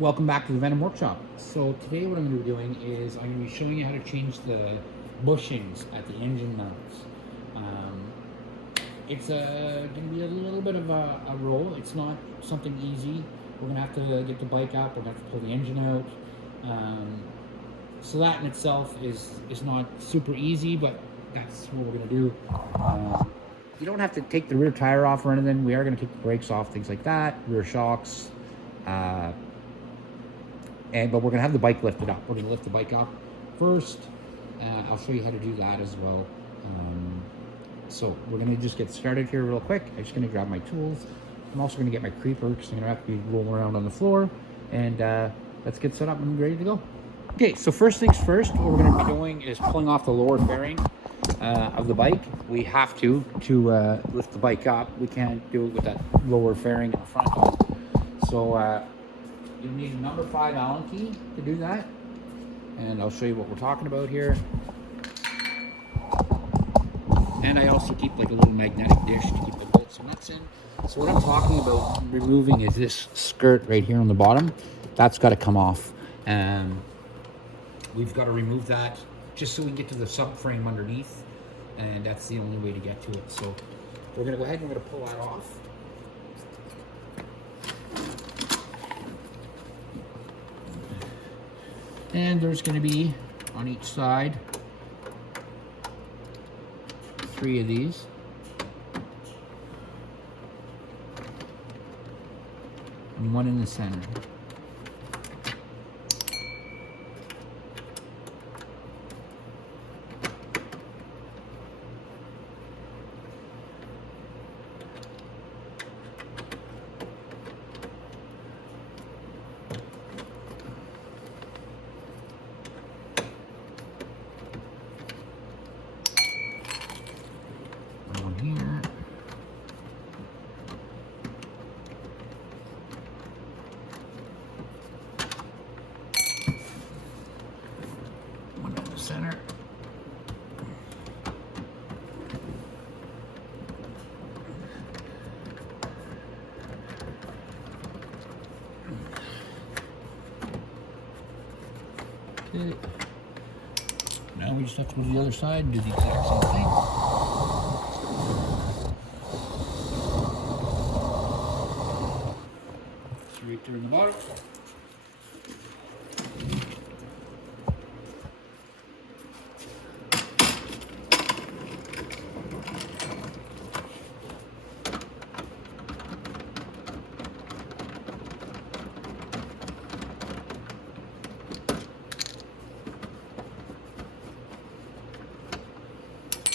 Welcome back to the Venom Workshop. So today what I'm going to be doing is I'm going to be showing you how to change the bushings at the engine mounts. It's going to be a little bit of a roll. It's not something easy. We're going to have to get the bike up. We're going to have to pull the engine out. So that in itself is not super easy, but that's what we're going to do. You don't have to take the rear tire off or anything. We are going to take the brakes off, things like that, rear shocks. But we're going to have the bike lifted up. We're going to lift the bike up first. I'll show you how to do that as well. So we're going to just get started here real quick. I'm just going to grab my tools. I'm also going to get my creeper because I'm going to have to be rolling around on the floor. And let's get set up and ready to go. Okay, so first things first, what we're going to be doing is pulling off the lower fairing of the bike. We have to lift the bike up. We can't do it with that lower fairing in the front. So you'll need a number 5 Allen key to do that. And I'll show you what we're talking about here. And I also keep like a little magnetic dish to keep the bolts and nuts in. So what I'm talking about removing is this skirt right here on the bottom. That's got to come off. We've got to remove that just so we can get to the subframe underneath. And that's the only way to get to it. So we're going to go ahead and we're going to pull that off. And there's going to be, on each side, 3 of these. And 1 in the center. Here. One in the center. Okay. Now we just have to go to the other side and do the exact same thing. Right there in the bottom.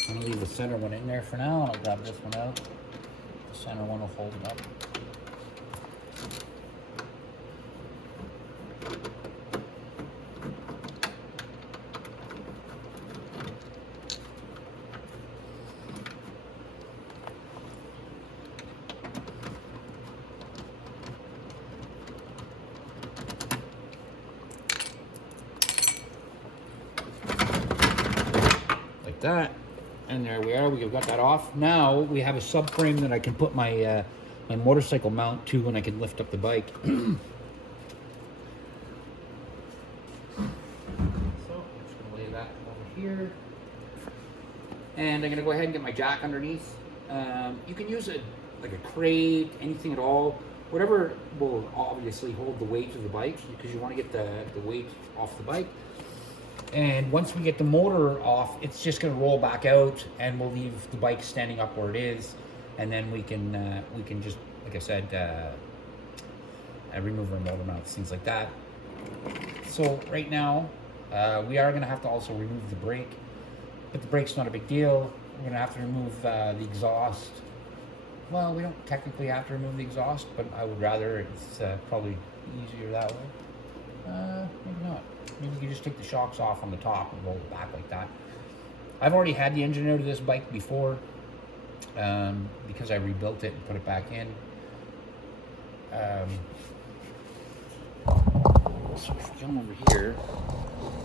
I'm going to leave the center one in there for now, and I'll grab this one out. The center one will hold it up. That, and there we are. We've got that off. Now we have a subframe that I can put my my motorcycle mount to, and I can lift up the bike. So I'm just gonna lay that over here, and I'm gonna go ahead and get my jack underneath. You can use it like a crate, anything at all, whatever will obviously hold the weight of the bike, because you want to get the weight off the bike. And once we get the motor off, it's just going to roll back out, and we'll leave the bike standing up where it is, and then we can just, like I said, remove our motor mounts, things like that. So right now, we are going to have to also remove the brake, but the brake's not a big deal. We're going to have to remove the exhaust. Well, we don't technically have to remove the exhaust, but I would rather. It's probably easier that way. Maybe not. Maybe we can just take the shocks off on the top and roll it back like that. I've already had the engine out of this bike before because I rebuilt it and put it back in. So if we come over here,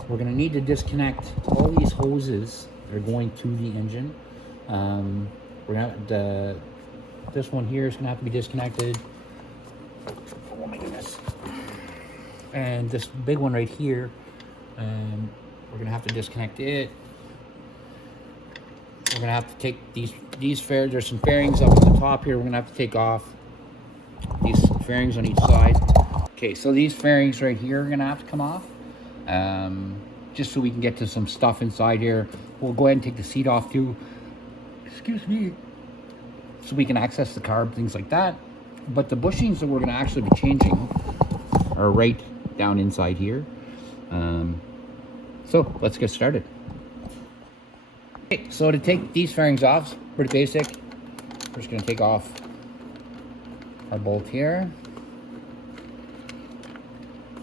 we're going to need to disconnect all these hoses that are going to the engine. We're going to this one here is going to have to be disconnected. Oh my goodness. And this big one right here, we're gonna have to disconnect it. We're gonna have to take these fairings. There's some fairings up at the top here. We're gonna have to take off these fairings on each side. Okay, so these fairings right here are gonna have to come off, just so we can get to some stuff inside here. We'll go ahead and take the seat off too. Excuse me. So we can access the carb, things like that. But the bushings that we're gonna actually be changing are right down inside here. So let's get started. Okay, so to take these fairings off, pretty basic. We're just gonna take off our bolt here.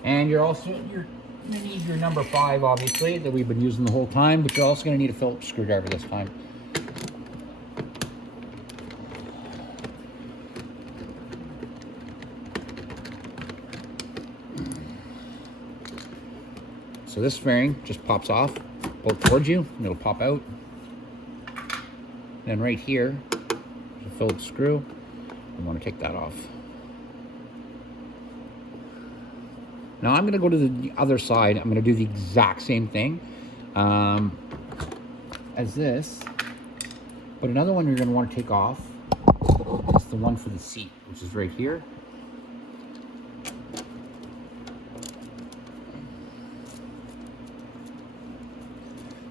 And you're gonna need your number 5, obviously, that we've been using the whole time, but you're also gonna need a Phillips screwdriver this time. So this fairing just pops off, bolt towards you, and it'll pop out. Then right here, there's a Phillips screw. I want to take that off. Now I'm going to go to the other side. I'm going to do the exact same thing as this. But another one you're going to want to take off is the one for the seat, which is right here.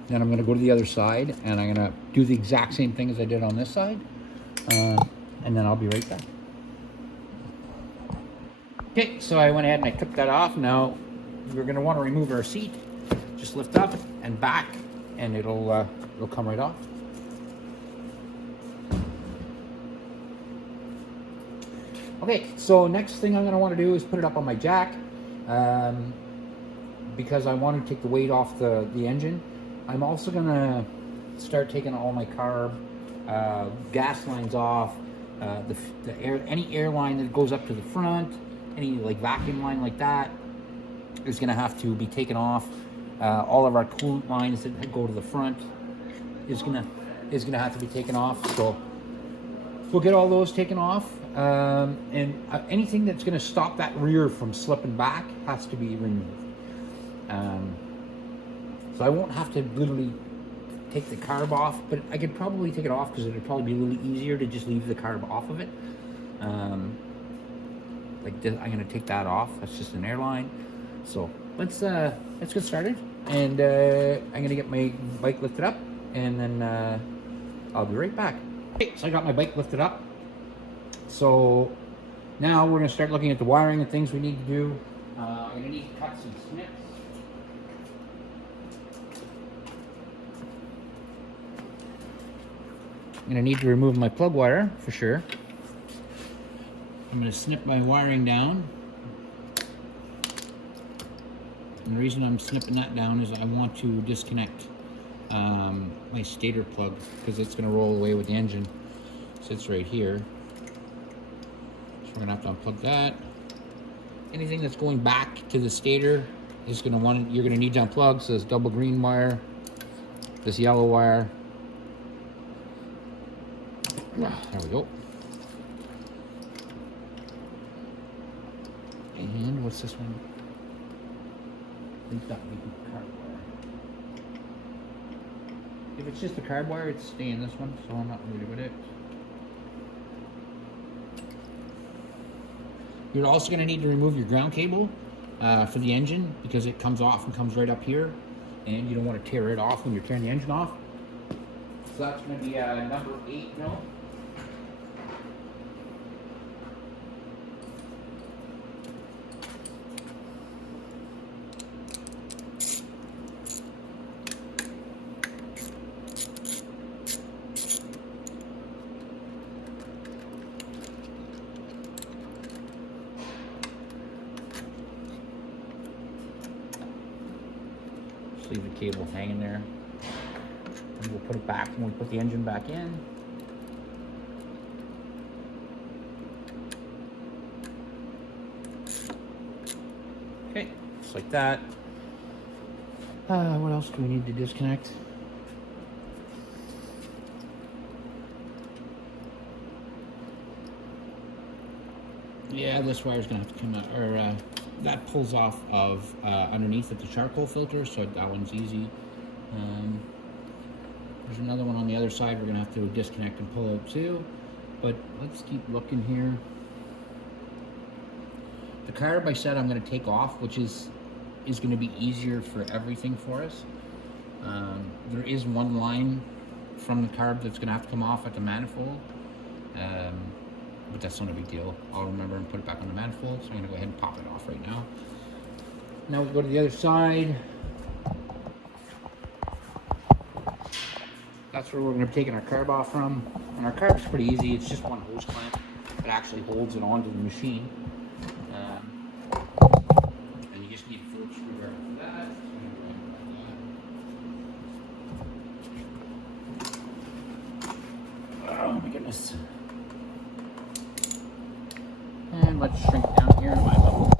Then I'm going to go to the other side, and I'm going to do the exact same thing as I did on this side, and then I'll be right back. Okay, so I went ahead and I took that off. Now we're going to want to remove our seat. Just lift up and back, and it'll come right off. Okay, so next thing I'm going to want to do is put it up on my jack, because I want to take the weight off the engine. I'm also going to start taking all my carb, gas lines off, any air line that goes up to the front, any like vacuum line like that is going to have to be taken off. All of our coolant lines that go to the front is going to have to be taken off. So we'll get all those taken off, and anything that's going to stop that rear from slipping back has to be removed. So I won't have to literally take the carb off, but I could probably take it off because it'd probably be a little easier to just leave the carb off of it. Like this, I'm gonna take that off. That's just an airline. So let's get started, and I'm gonna get my bike lifted up, and then I'll be right back. Okay, so I got my bike lifted up. So now we're gonna start looking at the wiring and things we need to do. I'm gonna need to cut some snips. I'm going to need to remove my plug wire for sure. I'm going to snip my wiring down. And the reason I'm snipping that down is I want to disconnect my stator plug, because it's going to roll away with the engine. It sits right here. So we're going to have to unplug that. Anything that's going back to the stator is you're going to need to unplug. So this double green wire, this yellow wire. There we go. And what's this one? I think that would be the carb wire. If it's just a carb wire, it's staying this one, so I'm not worried about it. You're also going to need to remove your ground cable for the engine, because it comes off and comes right up here, and you don't want to tear it off when you're tearing the engine off. So that's going to be number 8 mil. Leave the cable hanging there, and we'll put it back when we put the engine back in. Okay, just like that. What else do we need to disconnect? Yeah, this wire's gonna have to come out, or that pulls off of underneath at the charcoal filter, so that one's easy. There's another one on the other side we're gonna have to disconnect and pull out too, but let's keep looking here. The carb I said I'm gonna take off, which is gonna be easier for everything for us. There is one line from the carb that's gonna have to come off at the manifold, but that's not a big deal. I'll remember and put it back on the manifold, so I'm gonna go ahead and pop it off right now. Now we go to the other side. That's where we're going to be taking our carb off from. And our carb's pretty easy. It's just one hose clamp that actually holds it onto the machine. And you just need a Phillips screwdriver for that. Oh my goodness. And let's shrink down here to my level.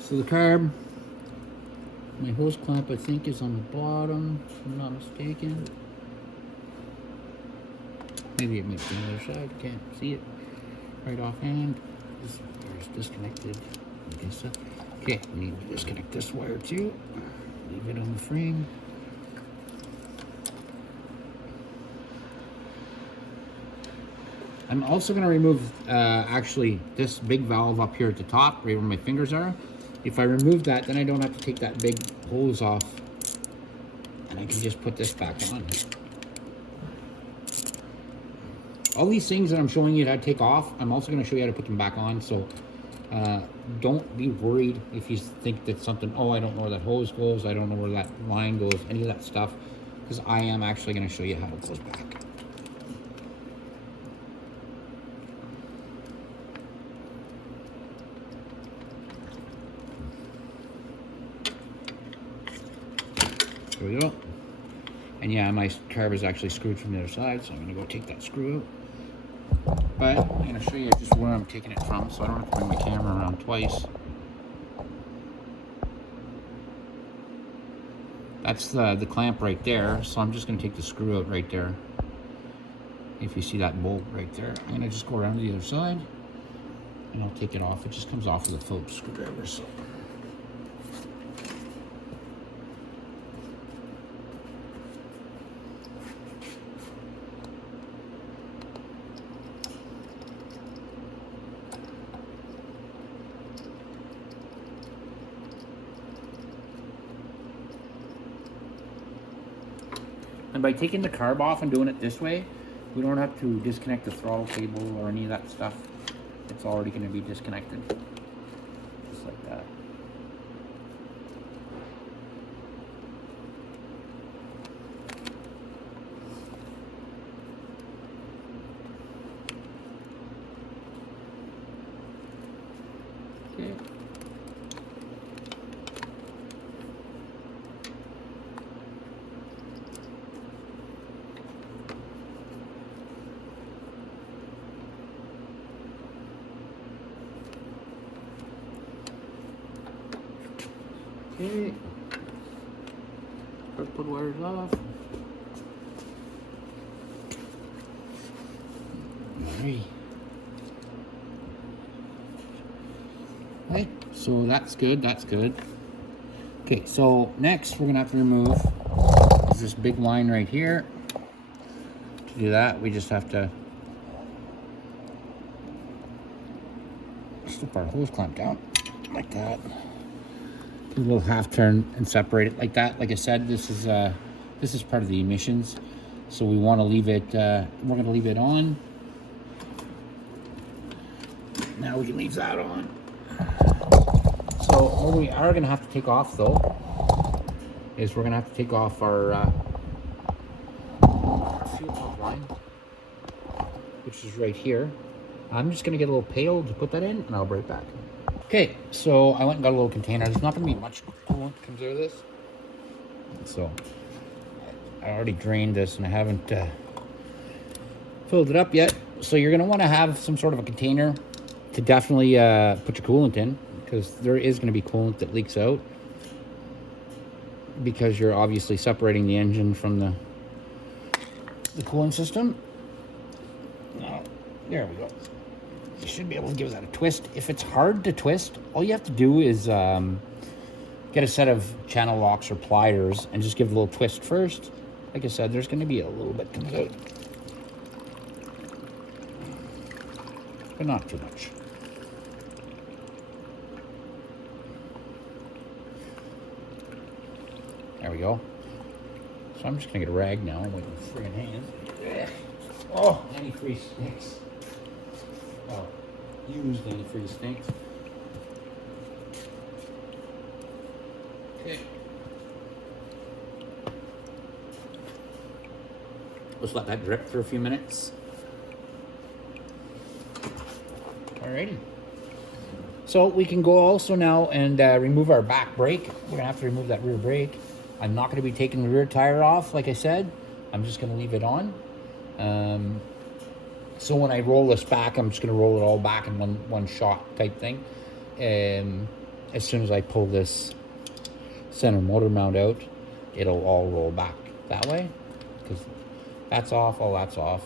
So the carb, my hose clamp I think is on the bottom, if I'm not mistaken. Maybe it might be on the other side, can't see it right offhand. This wire's disconnected. I guess so. Okay, we need to disconnect this wire too. Leave it on the frame. I'm also going to remove actually this big valve up here at the top, right where my fingers are. If I remove that, then I don't have to take that big hose off, and I can just put this back on. All these things that I'm showing you how to take off, I'm also going to show you how to put them back on. So don't be worried if you think that something, oh, I don't know where that hose goes, I don't know where that line goes, any of that stuff, because I am actually going to show you how it goes back. There we go. And yeah, my carb is actually screwed from the other side, so I'm going to go take that screw out. But I'm going to show you just where I'm taking it from, so I don't have to bring my camera around twice. That's the clamp right there, so I'm just going to take the screw out right there. If you see that bolt right there, I'm going to just go around to the other side, and I'll take it off. It just comes off with a Phillips screwdriver, so... And by taking the carb off and doing it this way, we don't have to disconnect the throttle cable or any of that stuff. It's already going to be disconnected. Just like that. Okay. Okay, put wires off. Alright. Okay, so that's good, that's good. Okay, so next we're gonna have to remove this big line right here. To do that, we just have to slip our hose clamp down like that. A little half turn and separate it like that. Like I said, this is part of the emissions, so we want to leave it. We're going to leave it on. Now we can leave that on. So what we are going to have to take off though is we're going to have to take off our fuel pump line, which is right here. I'm just going to get a little pail to put that in, and I'll be right back. Okay, so I went and got a little container. There's not going to be much coolant that comes out of this. So I already drained this and I haven't filled it up yet. So you're going to want to have some sort of a container to definitely put your coolant in, because there is going to be coolant that leaks out, because you're obviously separating the engine from the coolant system. Now, there we go. You should be able to give that a twist. If it's hard to twist, all you have to do is get a set of channel locks or pliers and just give it a little twist first. Like I said, there's going to be a little bit comes out, but not too much. There we go. So I'm just going to get a rag now with my friggin' hand. Oh, antifreeze stinks. Oh, used antifreeze stinks. Okay. Let's let that drip for a few minutes. Alrighty. So we can go also now and remove our back brake. We're gonna have to remove that rear brake. I'm not gonna be taking the rear tire off, like I said. I'm just gonna leave it on. So when I roll this back, I'm just gonna roll it all back in one shot type thing. As soon as I pull this center motor mount out, it'll all roll back that way. Because that's off, all that's off.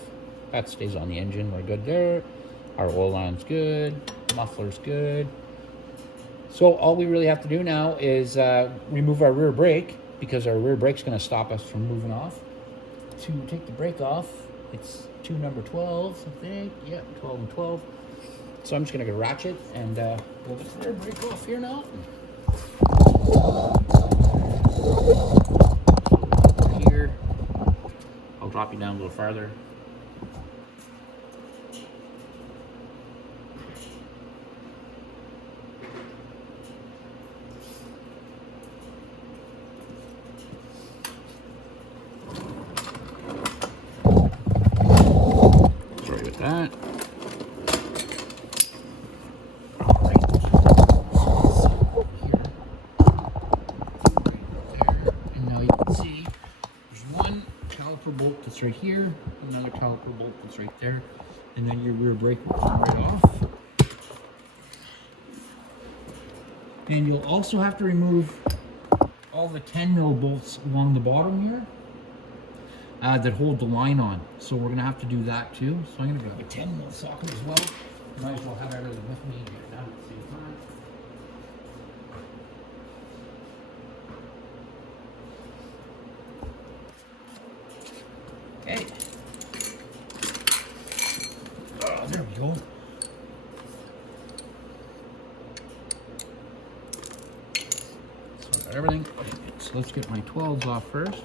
That stays on the engine, we're good there. Our oil line's good, muffler's good. So all we really have to do now is remove our rear brake, because our rear brake's gonna stop us from moving off. To take the brake off, it's two number 12s, I think. Yeah, 12 and 12. So I'm just gonna get a ratchet and we'll get the rear brake off here now. Here, I'll drop you down a little farther. Sorry about that. Bolt that's right here, another caliper bolt that's right there, and then your rear brake will come right off. And you'll also have to remove all the 10mm bolts along the bottom here that hold the line on. So we're gonna have to do that too. So I'm gonna grab a 10mm socket as well. Might as well have everything with me and get it done at the same time. Okay. Oh, there we go. So I got everything. Okay, so let's get my 12s off first.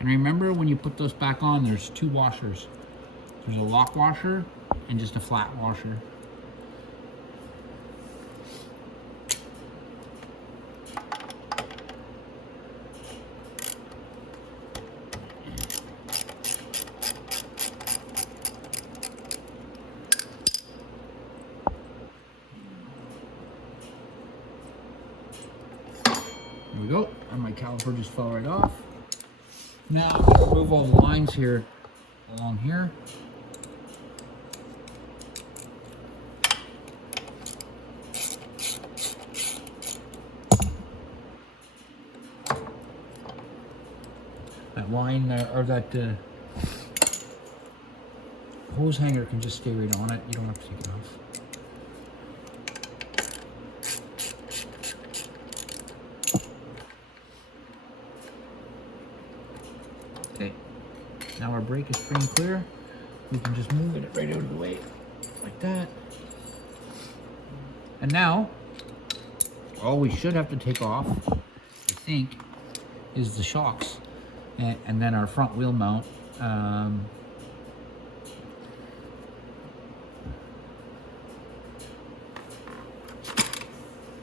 And remember, when you put those back on, there's two washers. There's a lock washer and just a flat washer. There we go, and my caliper just fell right off. Now I'm going to remove all the lines here along here. That line or that hose hanger can just stay right on it. You don't have to take it off. Okay, now our brake is free and clear. We can just move it right out of the way like that. And now, all we should have to take off, I think, is the shocks. And then our front wheel mount.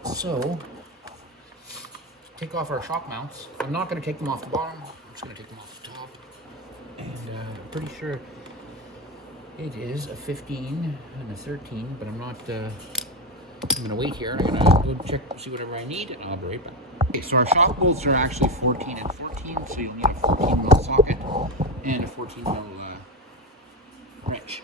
So, take off our shock mounts. I'm not going to take them off the bottom. I'm just going to take them off the top. And I'm pretty sure it is a 15 and a 13, but I'm not. I'm going to wait here. I'm going to go check, see whatever I need, and I'll be right back. Okay, so our shock bolts are actually 14 and 14, so you'll need a 14mm socket and a 14mm wrench.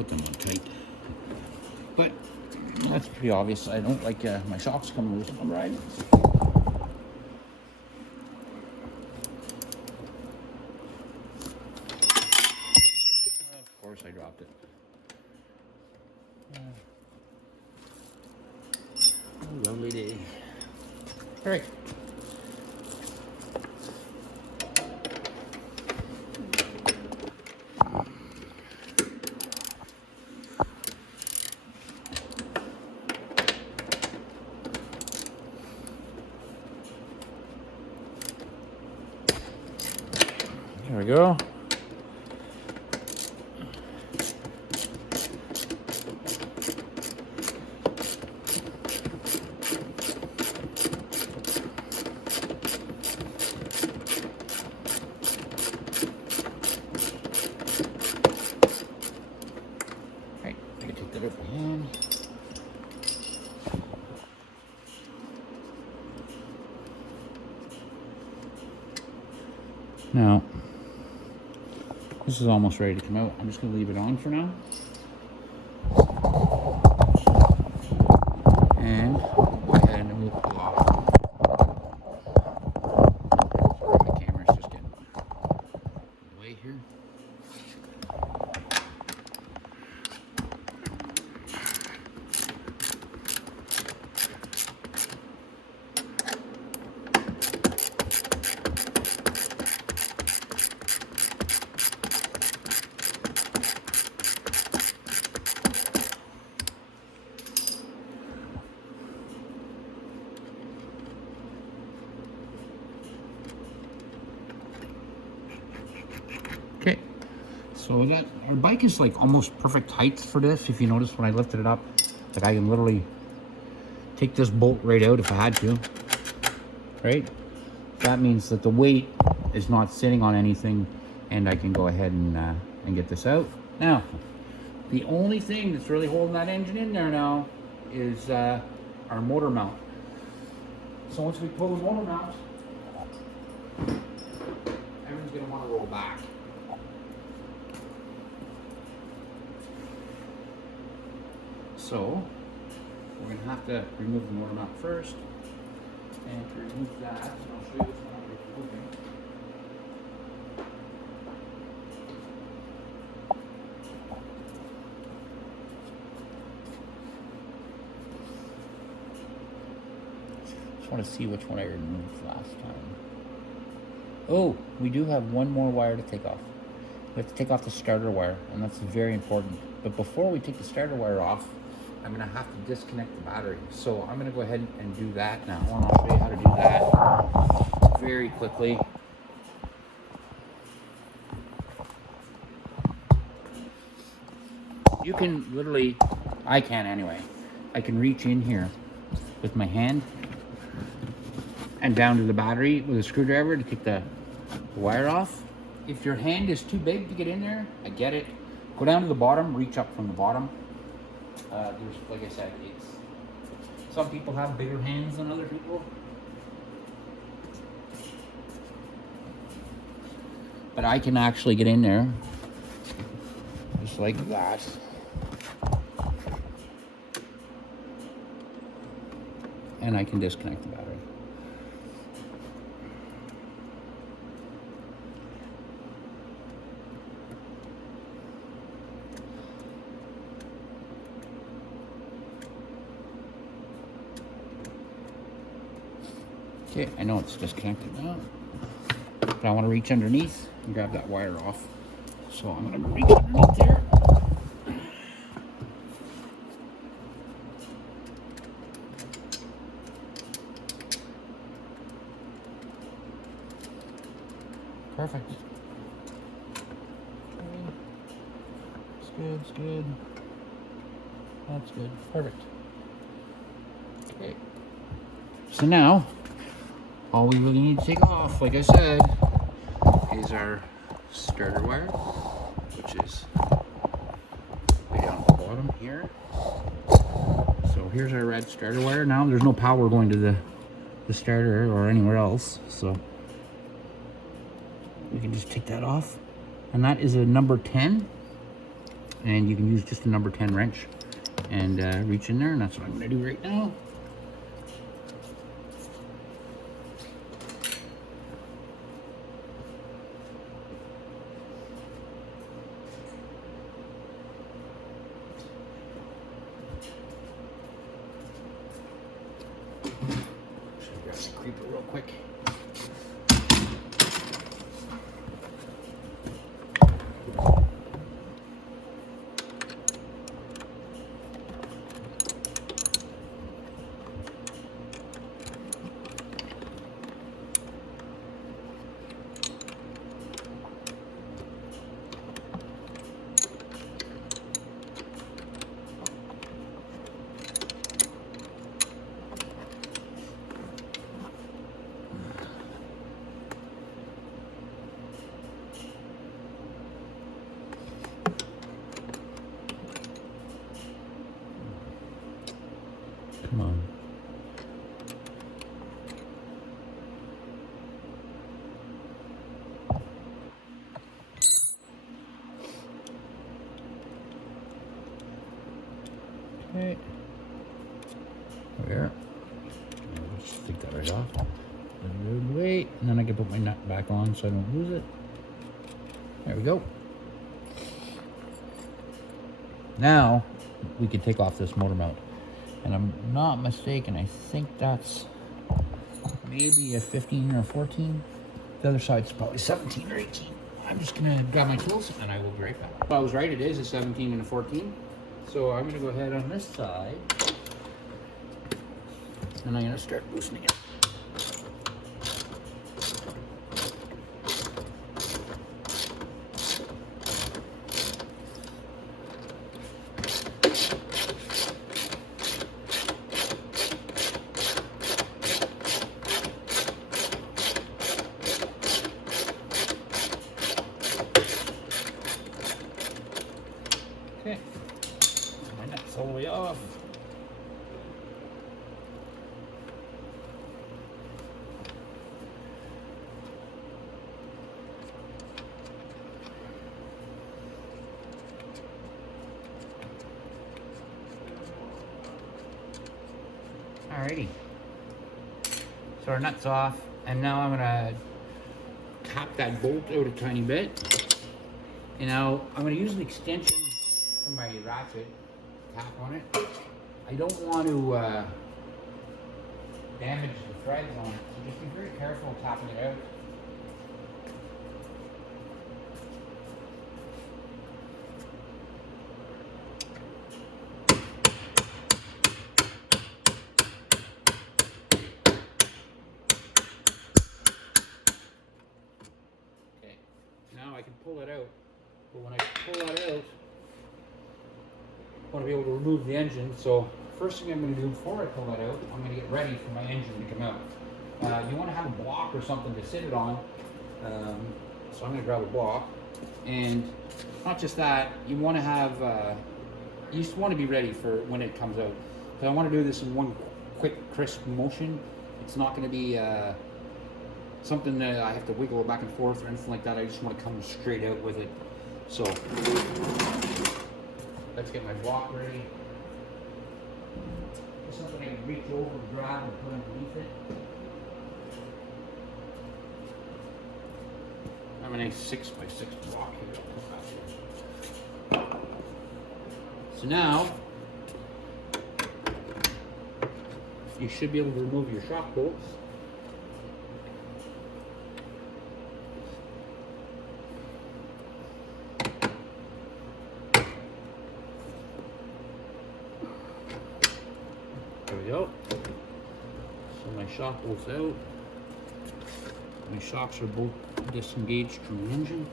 put them on tight. But that's pretty obvious. I don't like my shocks coming loose when I'm riding. Of course I dropped it. A lovely day. All right. There we go. Right, I can take that over hand. Now, this is almost ready to come out. I'm just going to leave it on for now. And go ahead and we'll pull off. Sorry, my camera's just getting away here. Okay, so that our bike is like almost perfect height for this. If you notice when I lifted it up, like I can literally take this bolt right out if I had to, right? That means that the weight is not sitting on anything, and I can go ahead and get this out. Now, the only thing that's really holding that engine in there now is our motor mount. So once we pull the motor mount, everyone's gonna want to roll back. So we're going to have to remove the motor mount first. And to remove that, I'll show you what's removing. Just want to see which one I removed last time. Oh, we do have one more wire to take off. We have to take off the starter wire, and that's very important. But before we take the starter wire off, I'm going to have to disconnect the battery. So I'm going to go ahead and do that now. And I'll show you how to do that very quickly. You can literally, I can anyway, I can reach in here with my hand and down to the battery with a screwdriver to take the wire off. If your hand is too big to get in there, I get it. Go down to the bottom, reach up from the bottom. There's, like I said, some people have bigger hands than other people. But I can actually get in there, just like that. And I can disconnect the battery. Okay, I know it's disconnected now, but I want to reach underneath and grab that wire off. So I'm going to reach underneath there. Perfect. Okay. It's good, it's good. That's good. Perfect. Okay. So now, all we really need to take off, like I said, is our starter wire, which is way down at the bottom here. So here's our red starter wire. Now there's no power going to the starter or anywhere else, so we can just take that off. And that is a number 10. and you can use just a number 10 wrench and reach in there, and that's what I'm going to do right now. Should grab the creeper real quick. Come on. Okay. There. Let's take that right off. Wait, and then I can put my nut back on so I don't lose it. There we go. Now we can take off this motor mount. And I'm not mistaken, I think that's maybe a 15 or 14. The other side's probably 17 or 18. I'm just gonna grab my tools and I will be right back. Well, I was right, it is a 17 and a 14. So I'm gonna go ahead on this side and I'm gonna start loosening it. Okay, my nut's all the way off. Alrighty, so our nut's off, and now I'm gonna tap that bolt out a tiny bit. And now I'm gonna use an extension from my ratchet, tap on it. I don't want to damage the threads on it, so just be very careful tapping it out. Okay, now I can pull it out, but when I pull that out, I want to be able to remove the engine. So first thing I'm going to do before I pull that out, I'm going to get ready for my engine to come out. You want to have a block or something to sit it on. So I'm going to grab a block, and not just that, you want to have, you just want to be ready for when it comes out. But I want to do this in one quick, crisp motion. It's not going to be something that I have to wiggle back and forth or anything like that. I just want to come straight out with it. So let's get my block ready. Just something I can reach over, grab, and put underneath it. I have a nice 6x6 block here. So now, you should be able to remove your shock bolts. There we go. So my shock bolt's out. My shocks are both disengaged from the engine.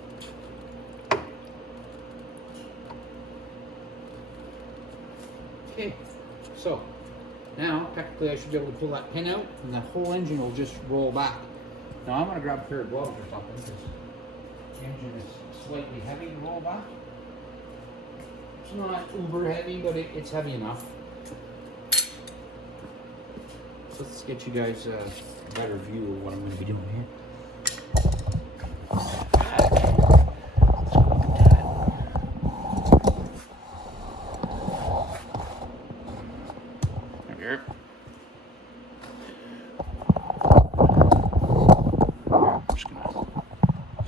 Okay, so now technically I should be able to pull that pin out and the whole engine will just roll back. Now I'm going to grab a pair of gloves or something because the engine is slightly heavy to roll back. It's not uber heavy, but it's heavy enough. So let's get you guys a better view of what I'm going to be doing here. here.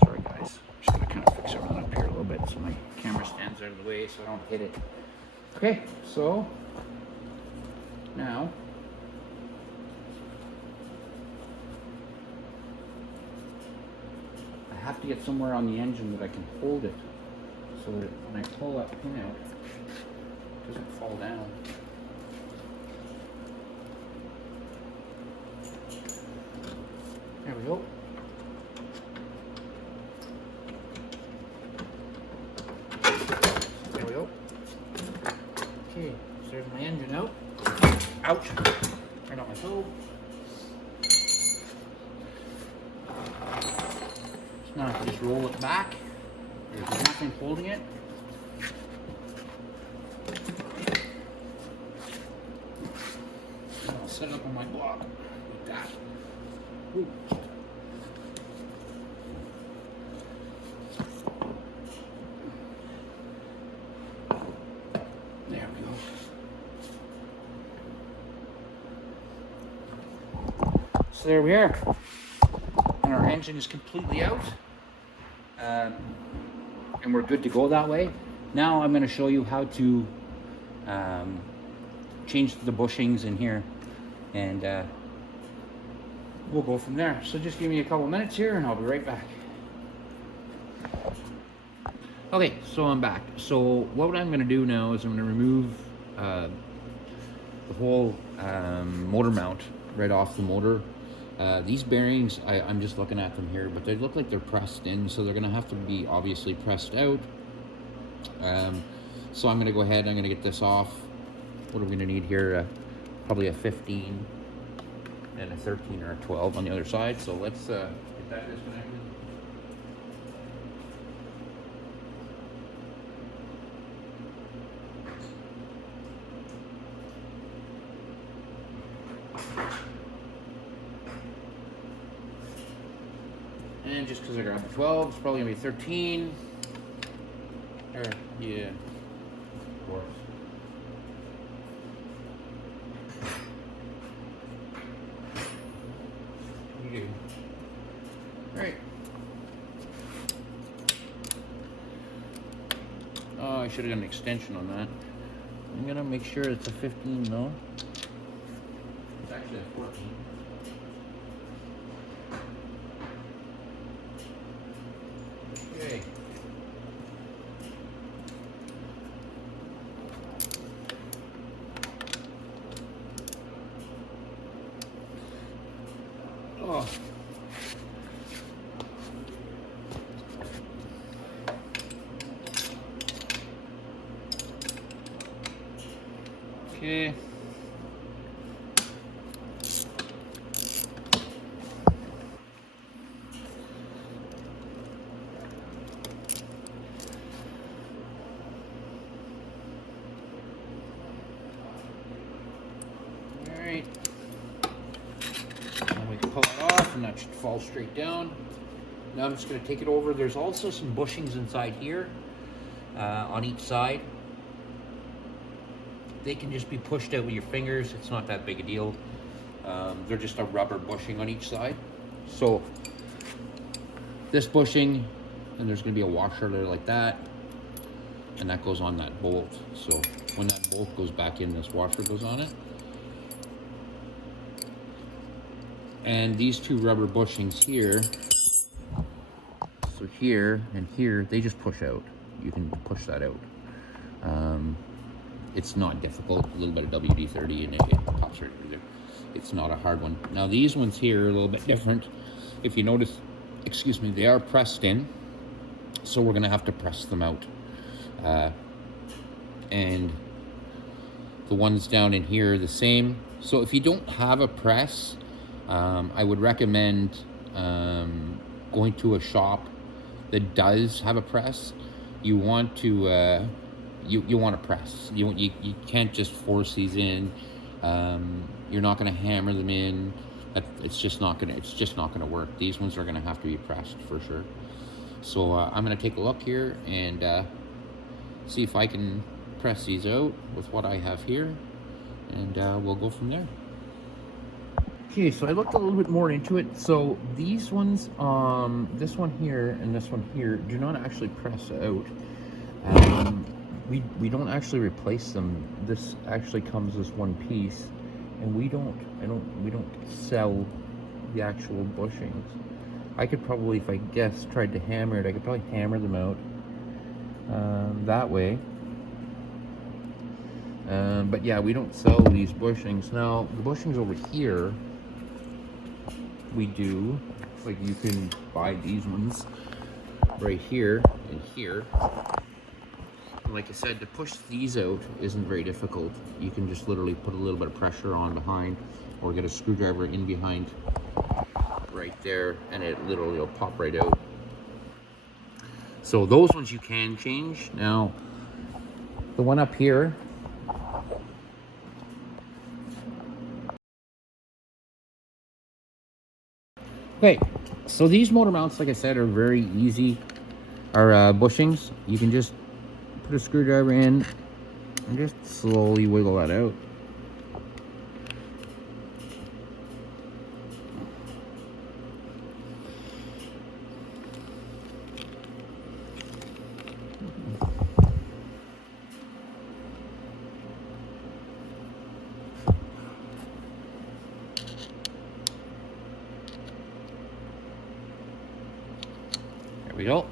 Sorry guys, I'm just gonna kind of fix everything up here a little bit so my camera stands out of the way so I don't hit it. Okay, so now I have to get somewhere on the engine that I can hold it so that when I pull that pin out, it doesn't fall down. There we go. There we go. Okay, so there's my engine out. Ouch. Right out my toe. So now I can just roll it back. There's nothing holding it. I'll set it up on my block like that. Ooh. There we go. So there we are. And our engine is completely out. And we're good to go that way. Now I'm going to show you how to change the bushings in here. And we'll go from there. So just give me a couple minutes here and I'll be right back. Okay, so I'm back. So what I'm going to do now is I'm going to remove the whole motor mount right off the motor. These bearings, I'm just looking at them here, but they look like they're pressed in, so they're going to have to be obviously pressed out. So I'm going to go ahead, I'm going to get this off. What are we going to need here? Probably a 15 and a 13 or a 12 on the other side. So let's get that disconnected. And just because I grabbed the 12, it's probably going to be 13. Or, yeah, of course. Right. Oh, I should have done an extension on that. I'm gonna make sure it's a 15 though. It's actually a 14. Okay. Oh. Okay. All right. Now we can pull it off and that should fall straight down. Now I'm just going to take it over. There's also some bushings inside here on each side. They can just be pushed out with your fingers. It's not that big a deal. They're just a rubber bushing on each side. So this bushing, and there's going to be a washer there like that, and that goes on that bolt. So when that bolt goes back in, this washer goes on it. And these two rubber bushings here, so here and here, they just push out. You can push that out. It's not difficult. A little bit of WD-30 and it pops right through there. It's not a hard one. Now these ones here are a little bit different. If you notice, excuse me, they are pressed in, so we're gonna have to press them out. And the ones down in here are the same. So if you don't have a press, I would recommend going to a shop that does have a press. You want to you want to press. You can't just force these in. You're not going to hammer them in. It's just not gonna work. These ones are going to have to be pressed for sure. So I'm going to take a look here and see if I can press these out with what I have here. and we'll go from there. Okay, so I looked a little bit more into it. So these ones, this one here and this one here, do not actually press out. We don't actually replace them. This actually comes as one piece, and we don't sell the actual bushings. I could probably, if I guess, tried to hammer it, I could probably hammer them out that way. But yeah, we don't sell these bushings. Now, the bushings over here, we do. Like, you can buy these ones right here and here. And like I said, to push these out isn't very difficult. You can just literally put a little bit of pressure on behind, or get a screwdriver in behind right there, and it literally will pop right out. So those ones you can change. Now, the one up here, okay, so these motor mounts, like I said, are very easy. Are bushings. You can just put a screwdriver in and just slowly wiggle that out. There we go.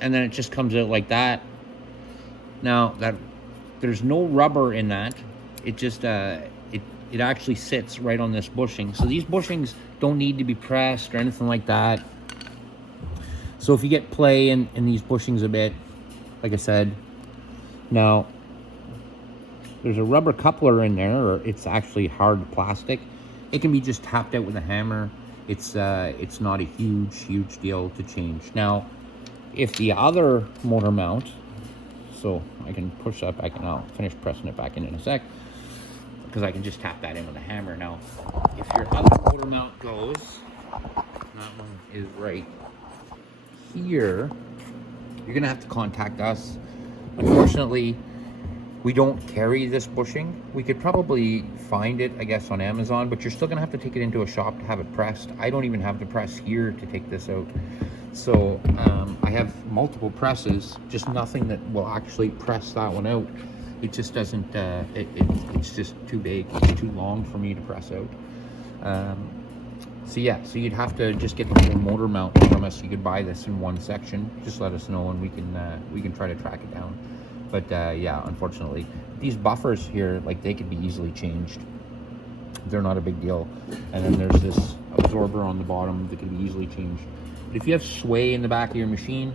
And then it just comes out like that. Now, that there's no rubber in that. It just it actually sits right on this bushing. So these bushings don't need to be pressed or anything like that. So if you get play in these bushings a bit, like I said, now there's a rubber coupler in there, or it's actually hard plastic. It can be just tapped out with a hammer. It's not a huge deal to change. Now, if the other motor mount, so I can push that back in, I'll finish pressing it back in a sec, because I can just tap that in with a hammer. Now, if your other motor mount goes, that one is right here, you're gonna have to contact us. Unfortunately, we don't carry this bushing. We could probably find it, I guess, on Amazon, but you're still gonna have to take it into a shop to have it pressed. I don't even have the press here to take this out. So I have multiple presses, just nothing that will actually press that one out. It just doesn't, it's just too big, it's too long for me to press out. So yeah, so you'd have to just get the whole motor mount from us. You could buy this in one section. Just let us know and we can try to track it down. But yeah, unfortunately, these buffers here, like, they could be easily changed. They're not a big deal. And then there's this absorber on the bottom that can be easily changed. But if you have sway in the back of your machine,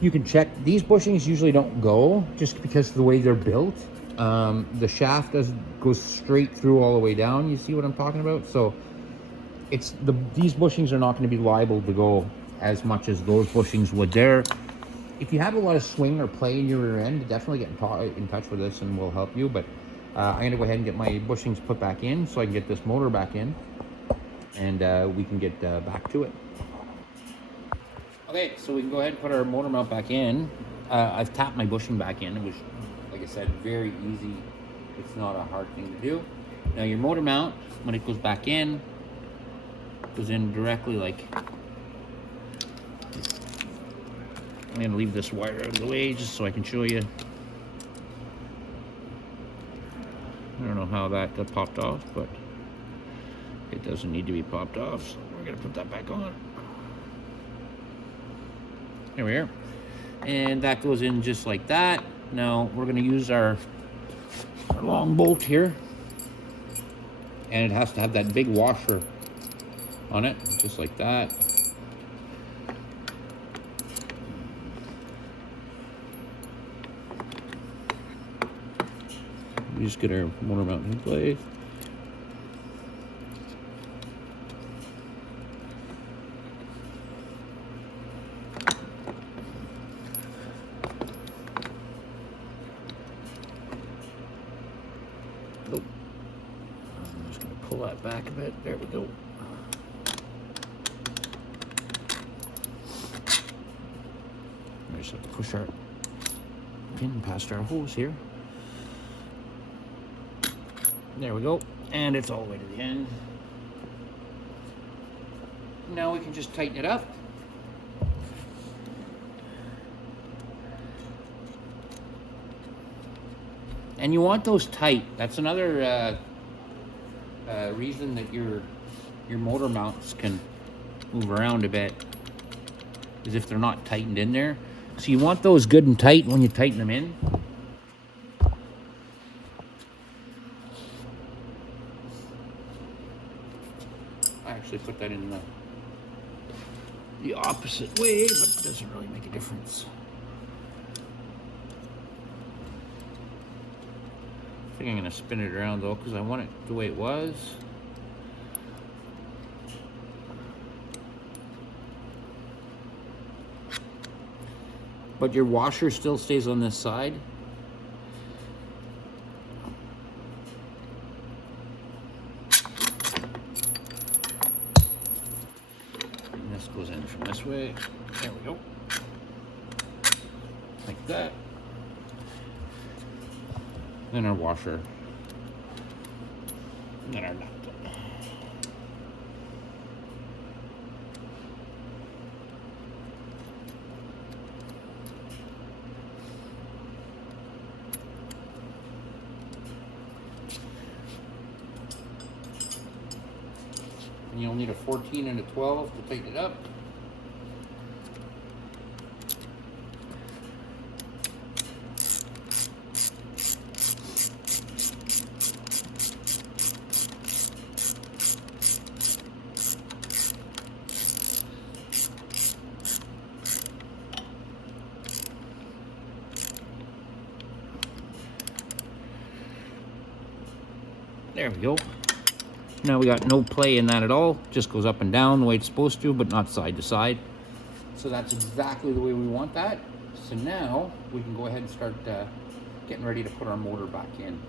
you can check. These bushings usually don't go, just because of the way they're built. The shaft goes straight through all the way down. You see what I'm talking about? So these bushings are not going to be liable to go as much as those bushings would there. If you have a lot of swing or play in your rear end, definitely get in touch with us and we'll help you. But I'm going to go ahead and get my bushings put back in so I can get this motor back in, and we can get back to it. Okay, so we can go ahead and put our motor mount back in. I've tapped my bushing back in. It was, like I said, very easy. It's not a hard thing to do. Now, your motor mount, when it goes back in, goes in directly like... I'm going to leave this wire out of the way just so I can show you. I don't know how that got popped off, but it doesn't need to be popped off, so we're going to put that back on. There we are. And that goes in just like that. Now we're going to use our long bolt here, and it has to have that big washer on it, just like that. We just get our motor mount in place. Nope. I'm just going to pull that back a bit. There we go. We just have to push our pin past our hose here. There we go. And it's all the way to the end. Now we can just tighten it up. And you want those tight. That's another reason that your motor mounts can move around a bit, is if they're not tightened in there. So you want those good and tight when you tighten them in. I actually put that in the opposite way, but it doesn't really make a difference. I think I'm going to spin it around though, because I want it the way it was. But your washer still stays on this side. And this goes in from this way. There we go. Like that. Then our washer. And then our nut. And you'll need a 14 and a 12 to tighten it up. There we go. Now we got no play in that at all. Just goes up and down the way it's supposed to, but not side to side. So that's exactly the way we want that. So now we can go ahead and start getting ready to put our motor back in.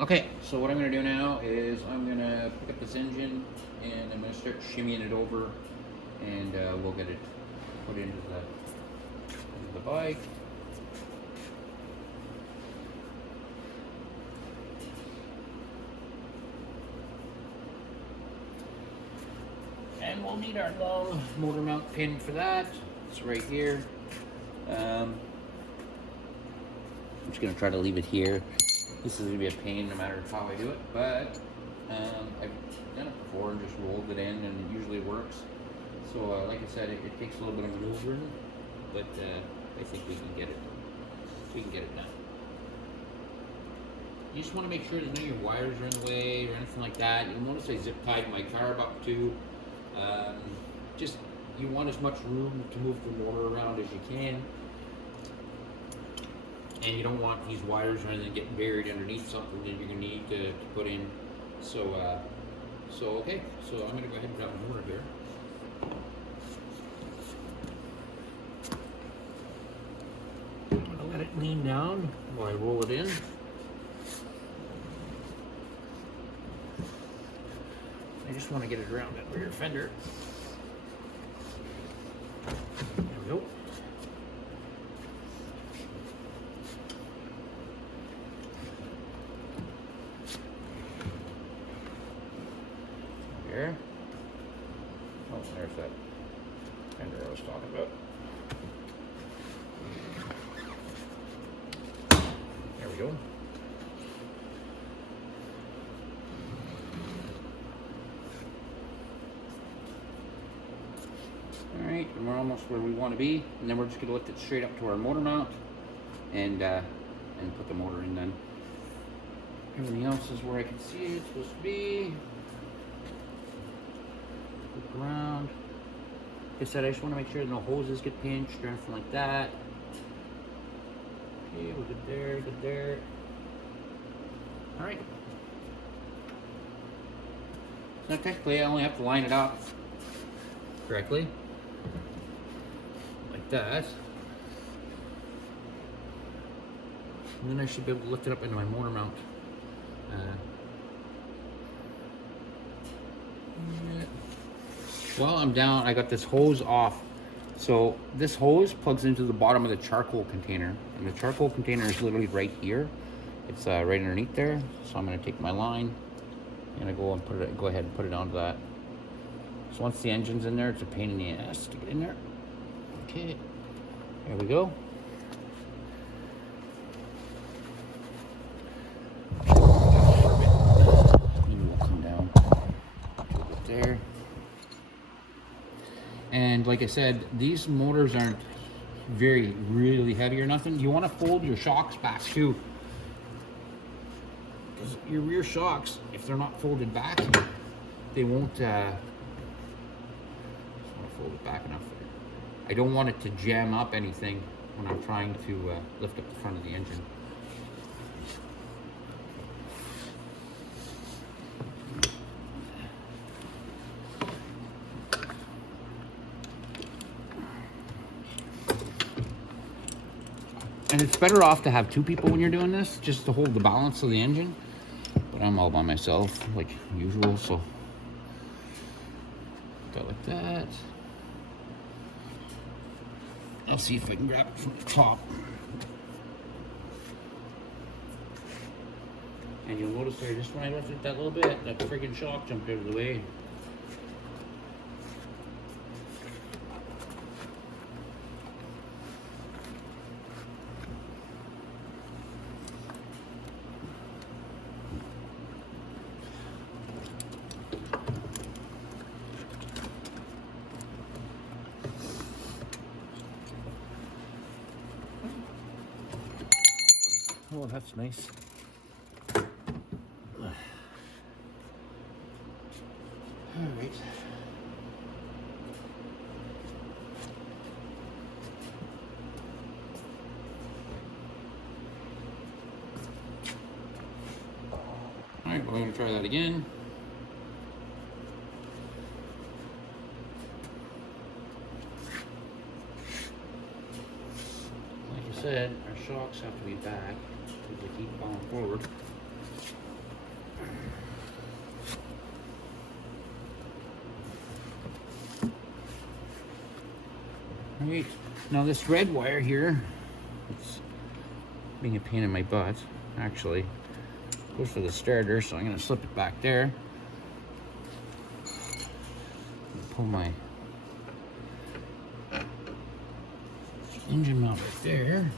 Okay, so what I'm going to do now is I'm going to pick up this engine and I'm going to start shimmying it over, and we'll get it put into the bike. And we'll need our long motor mount pin for that. It's right here. I'm just going to try to leave it here. This is going to be a pain no matter how I do it, but I've done it before and just rolled it in, and it usually works. So like I said, it takes a little bit of maneuvering, but I think we can get it. We can get it done. You just want to make sure that none of your wires are in the way or anything like that. You'll notice I zip tied my carb up too. Just, you want as much room to move the motor around as you can, and you don't want these wires or anything getting buried underneath something that you're going to need to put in. So okay, so I'm going to go ahead and grab my motor here. I'm going to let it lean down while I roll it in. I just want to get it around that rear fender. There we go. There. Oh, there's that fender I was talking about. There we go. Alright, and we're almost where we want to be, and then we're just going to lift it straight up to our motor mount and put the motor in then. Everything else is where I can see it's supposed to be. Look around. Like I said, I just want to make sure no hoses get pinched or anything like that. Okay, we're good there, good there. Alright. So technically I only have to line it up correctly. Like that. And then I should be able to lift it up into my motor mount. While I'm down, I got this hose off. So this hose plugs into the bottom of the charcoal container, and the charcoal container is literally right here. It's right underneath there. So I'm going to take my line and I go ahead and put it onto that. So once the engine's in there, it's a pain in the ass to get in there. Okay, there we go. Maybe we'll come down a bit there. And like I said, these motors aren't really heavy or nothing. You want to fold your shocks back too, because your rear shocks, if they're not folded back, they won't. Just want to fold it back enough. I don't want it to jam up anything when I'm trying to lift up the front of the engine. And it's better off to have two people when you're doing this, just to hold the balance of the engine. But I'm all by myself, like usual, so go like that. I'll see if I can grab it from the top. And you'll notice there, just when I lifted that little bit, that friggin' shock jumped out of the way. Oh, that's nice. All right. All right, we're going to try that again. Like I said, our shocks have to be back because they keep falling forward. All right, now this red wire here, it's being a pain in my butt, actually. Goes for the starter, so I'm going to slip it back there. Pull my engine mount right there.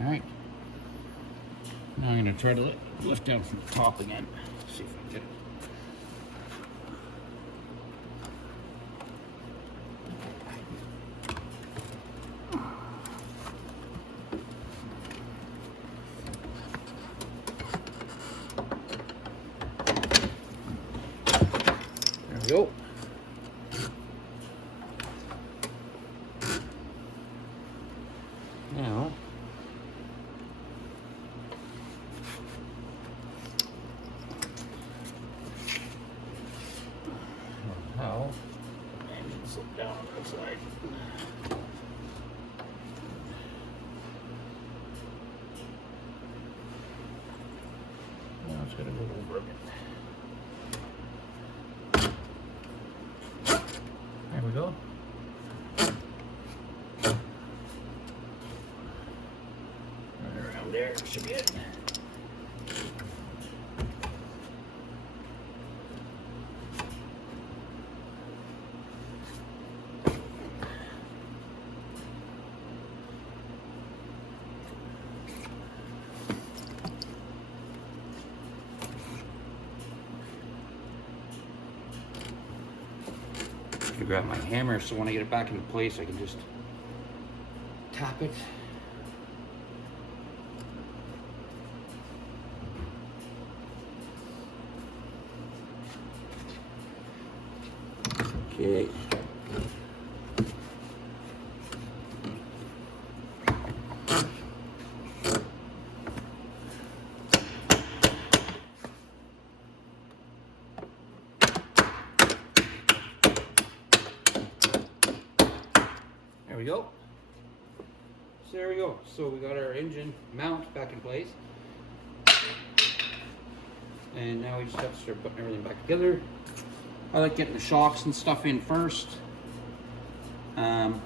All right. Now I'm going to try to lift down from the top again. See if I can get it. There we go. Now, how engine slip down on that side. Now it's gonna move over a bit. There we go. Right around there should be it. To grab my hammer so when I get it back into place I can just tap it. Okay. we go. So there we go. So we got our engine mount back in place. And now we just have to start putting everything back together. I like getting the shocks and stuff in first. And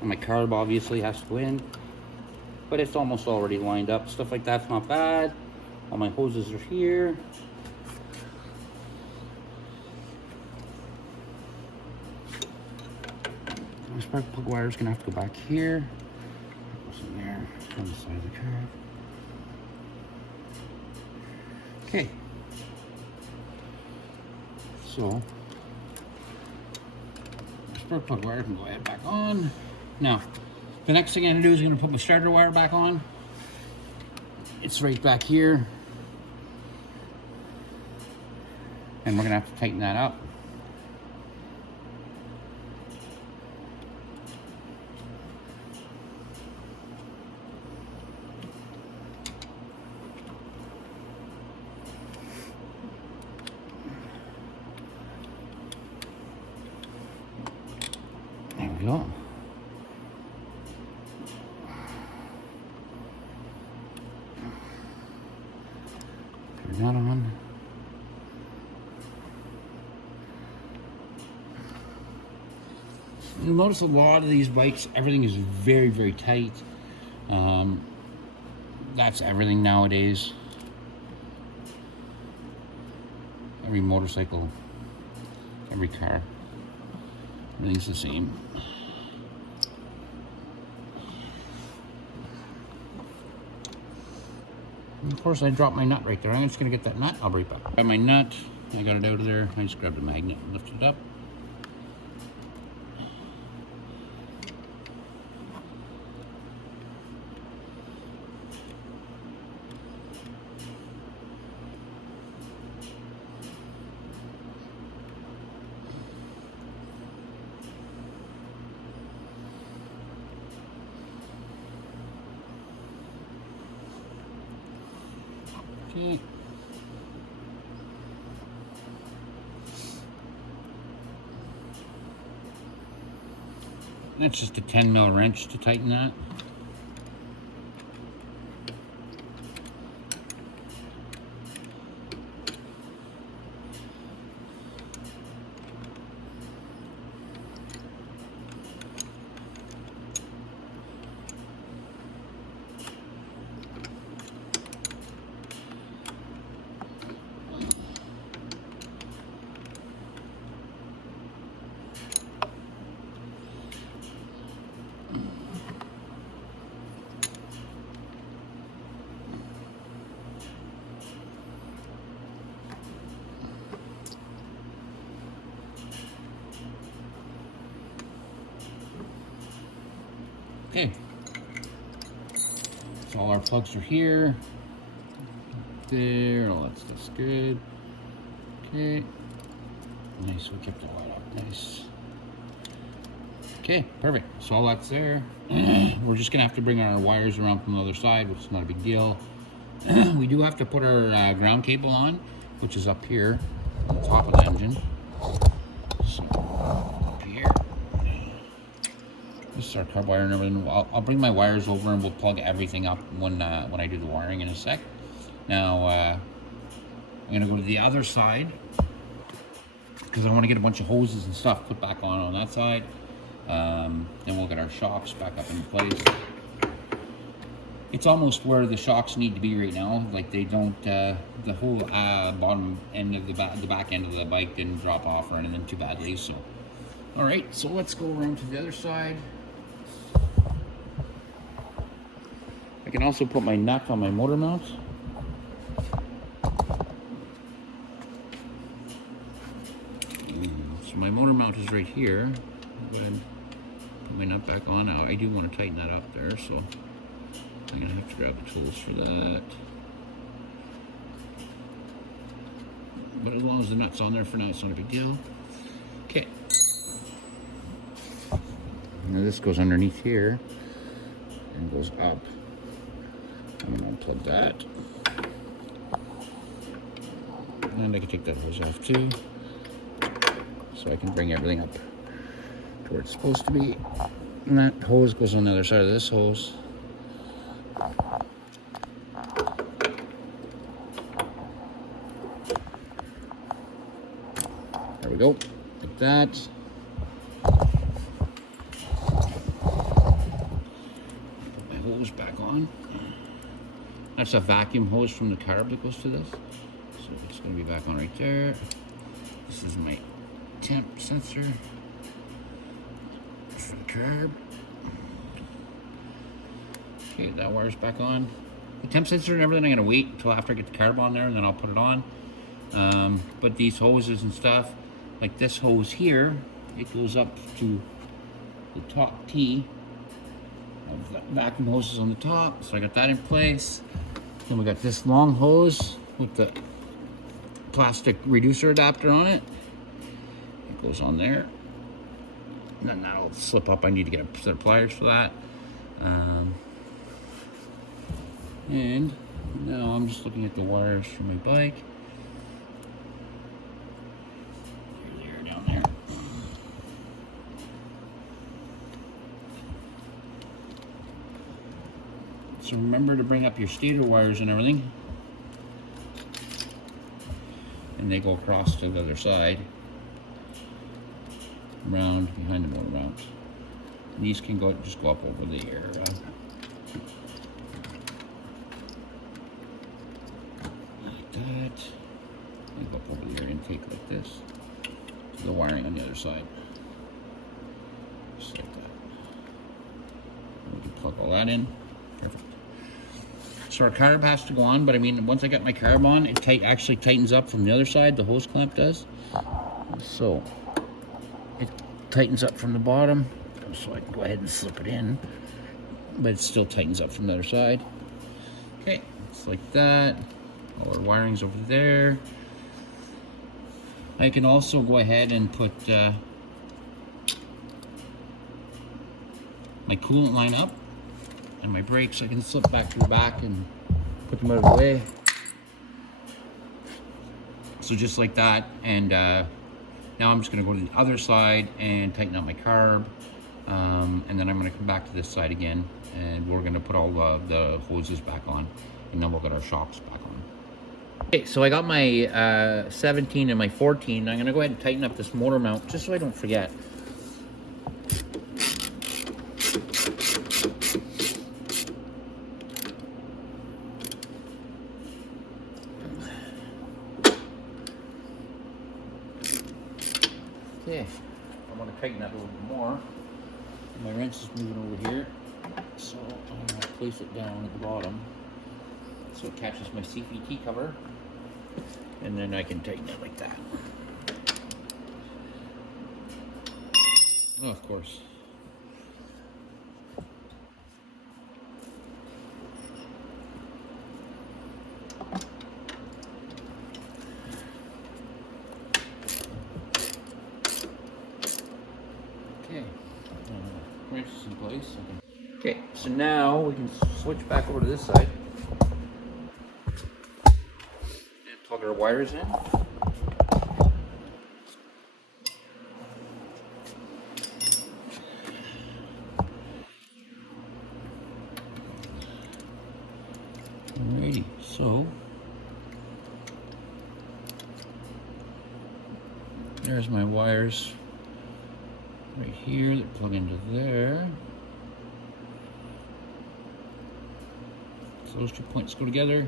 my carb obviously has to go in. But it's almost already lined up. Stuff like that's not bad. All my hoses are here. My spark plug wire is gonna have to go back here. Goes in there on the side of the car. Okay. So my spark plug wire can go ahead back on. Now, the next thing I'm gonna do is I'm gonna put my starter wire back on. It's right back here. And we're gonna have to tighten that up. There we go. Turn that on. You'll notice a lot of these bikes, everything is very, very tight. That's everything nowadays. Every motorcycle, every car, everything's the same. And of course, I dropped my nut right there. I'm just gonna get that nut. I'll be right back. Got my nut. I got it out of there. I just grabbed a magnet and lifted it up. Okay. That's just a 10mm wrench to tighten that. Okay, so all our plugs are here, there, all that stuff's good. Okay, nice, we kept it all up, nice. Okay, perfect, so all that's there. We're just gonna have to bring our wires around from the other side, which is not a big deal. We do have to put our ground cable on, which is up here on the top of the engine. So, up here. This is our carb wire and everything. I'll bring my wires over and we'll plug everything up when I do the wiring in a sec. Now, I'm gonna go to the other side because I want to get a bunch of hoses and stuff put back on that side. Then we'll get our shocks back up in place. It's almost where the shocks need to be right now. Like they don't, the whole bottom end of the back end of the bike didn't drop off or anything too badly. So, all right, so let's go around to the other side. I can also put my nut on my motor mount. So my motor mount is right here. Go ahead and put my nut back on. Now I do want to tighten that up there, so I'm gonna have to grab the tools for that. But as long as the nut's on there for now, it's not a big deal. Okay. Now this goes underneath here and goes up. I'm gonna unplug that. And I can take that hose off too. So I can bring everything up to where it's supposed to be. And that hose goes on the other side of this hose. There we go, like that. Put my hose back on. That's a vacuum hose from the carb that goes to this. So it's going to be back on right there. This is my temp sensor for the carb. Okay, that wire's back on. The temp sensor and everything, I'm going to wait until after I get the carb on there and then I'll put it on. But these hoses and stuff, like this hose here, it goes up to the top T of the vacuum hoses on the top. So I got that in place. Then we got this long hose with the plastic reducer adapter on it. It goes on there. And then that'll slip up. I need to get a set of pliers for that. And now I'm just looking at the wires for my bike. There, down there. So remember to bring up your stator wires and everything. And they go across to the other side. Around behind the motor mounts. And these can go just go up over the air. Like that. And go up over the air intake like this. To the wiring on the other side. Just like that. And we can plug all that in. Perfect. So our carb has to go on, but I mean, once I got my carb on, it actually tightens up from the other side, the hose clamp does. So, it tightens up from the bottom, so I can go ahead and slip it in, but it still tightens up from the other side. Okay, it's like that. All our wiring's over there. I can also go ahead and put my coolant line up. And my brakes, I can slip back to the back and put them out of the way. So just like that, and now I'm just gonna go to the other side and tighten up my carb, and then I'm gonna come back to this side again, and we're gonna put all the hoses back on, and then we'll get our shocks back on. Okay, so I got my 17 and my 14. I'm gonna go ahead and tighten up this motor mount, just so I don't forget. Okay, I want to tighten that a little bit more. My wrench is moving over here, so I'm going to place it down at the bottom so it catches my CVT cover, and then I can tighten it like that. Oh, of course. Okay, wrench is in place. Okay, so now we can switch back over to this side and plug our wires in. Alrighty, so there's my wires. Right here, that plug into there. So those 2 points go together.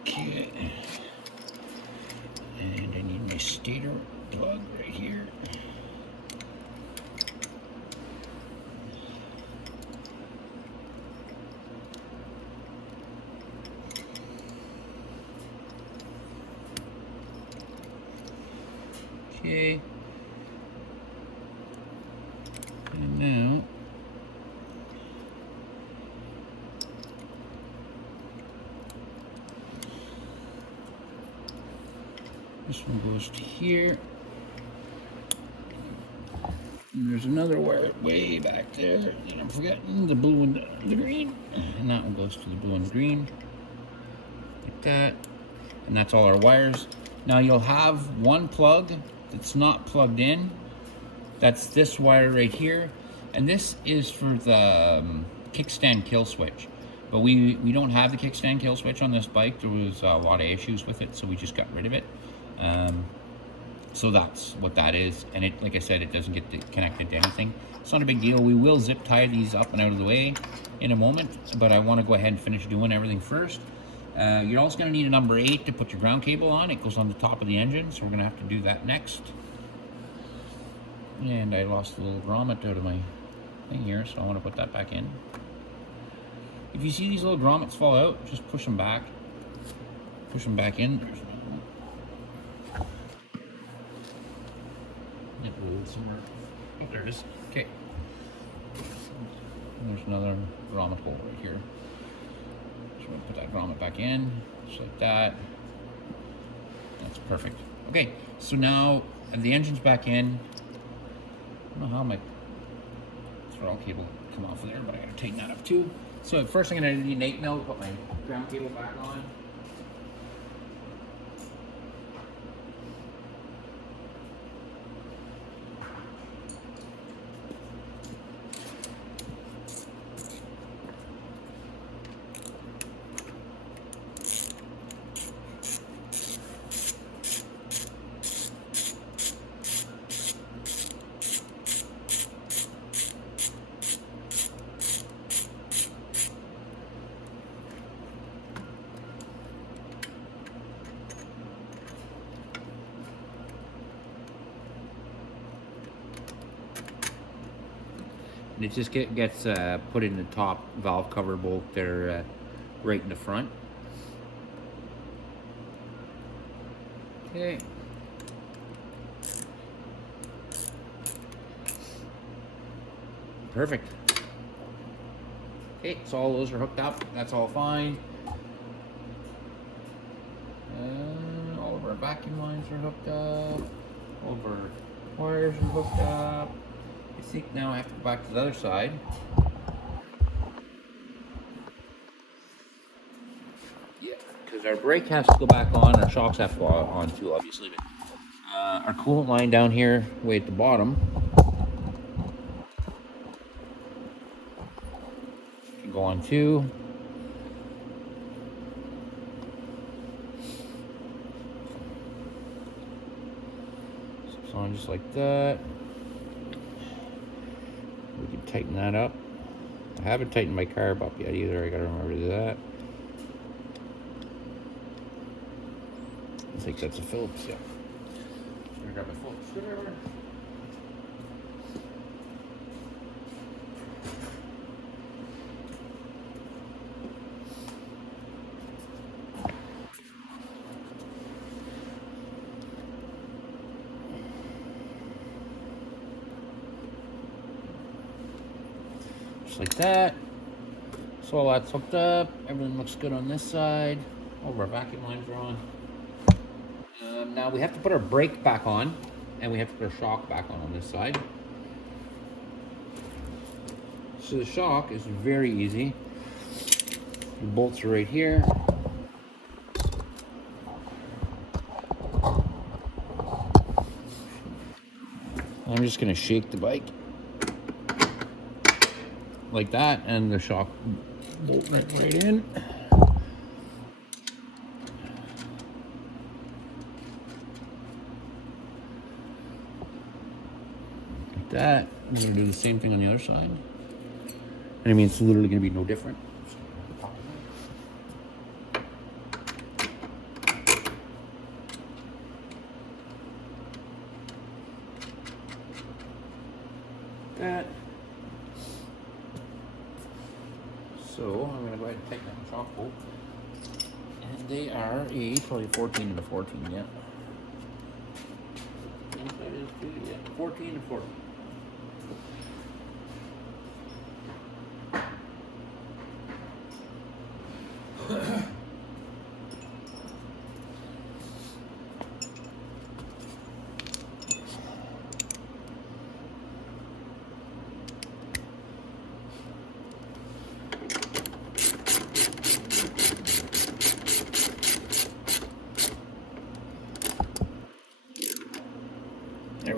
Okay. And I need my stator plug right here. Okay, and now this one goes to here, and there's another wire way back there that I'm forgetting, the blue and the green, and that one goes to the blue and the green. like that. And that's all our wires. Now you'll have one plug that's not plugged in. That's this wire right here. And this is for the kickstand kill switch. But we don't have the kickstand kill switch on this bike. There was a lot of issues with it, so we just got rid of it. So that's what that is. And it, like I said, it doesn't get connected to anything. It's not a big deal. We will zip tie these up and out of the way in a moment, but I want to go ahead and finish doing everything first. You're also going to need a number 8 to put your ground cable on. It goes on the top of the engine, so we're going to have to do that next. And I lost a little grommet out of my thing here, so I want to put that back in. If you see these little grommets fall out, just push them back. Push them back in. There's it rolled somewhere. Oh, there it is. Okay. And there's another grommet hole right here. So I'm going to put that grommet back in, just like that. That's perfect. Okay, so now the engine's back in. I don't know how my throttle cable come off of there, but I gotta tighten that up too. So first I'm gonna need an 8 mil to put my ground cable back on. And it just gets put in the top valve cover bolt there, right in the front. Okay. Perfect. Okay, so all those are hooked up. That's all fine. All of our vacuum lines are hooked up. All of our wires are hooked up. I think now I have to go back to the other side. Yeah, because our brake has to go back on, our shocks have to go on too, obviously. But, our coolant line down here, way at the bottom, can go on too. So it's on just like that. We can tighten that up. I haven't tightened my carb up yet either. I gotta remember to do that. I think that's a Phillips, yeah. I'm gonna grab my Phillips screwdriver. Like that. So all that's hooked up. Everything looks good on this side. All of our vacuum lines are on. Now we have to put our brake back on, and we have to put our shock back on this side. So the shock is very easy. The bolts are right here. I'm just gonna shake the bike like that, and the shock bolt right in. Like that. I'm gonna do the same thing on the other side. And I mean, it's literally gonna be no different. That. So I'm going to go ahead and take that shock bolt. And they are probably a 14 and a 14, yeah. Inside is too, yeah. 14 and 14.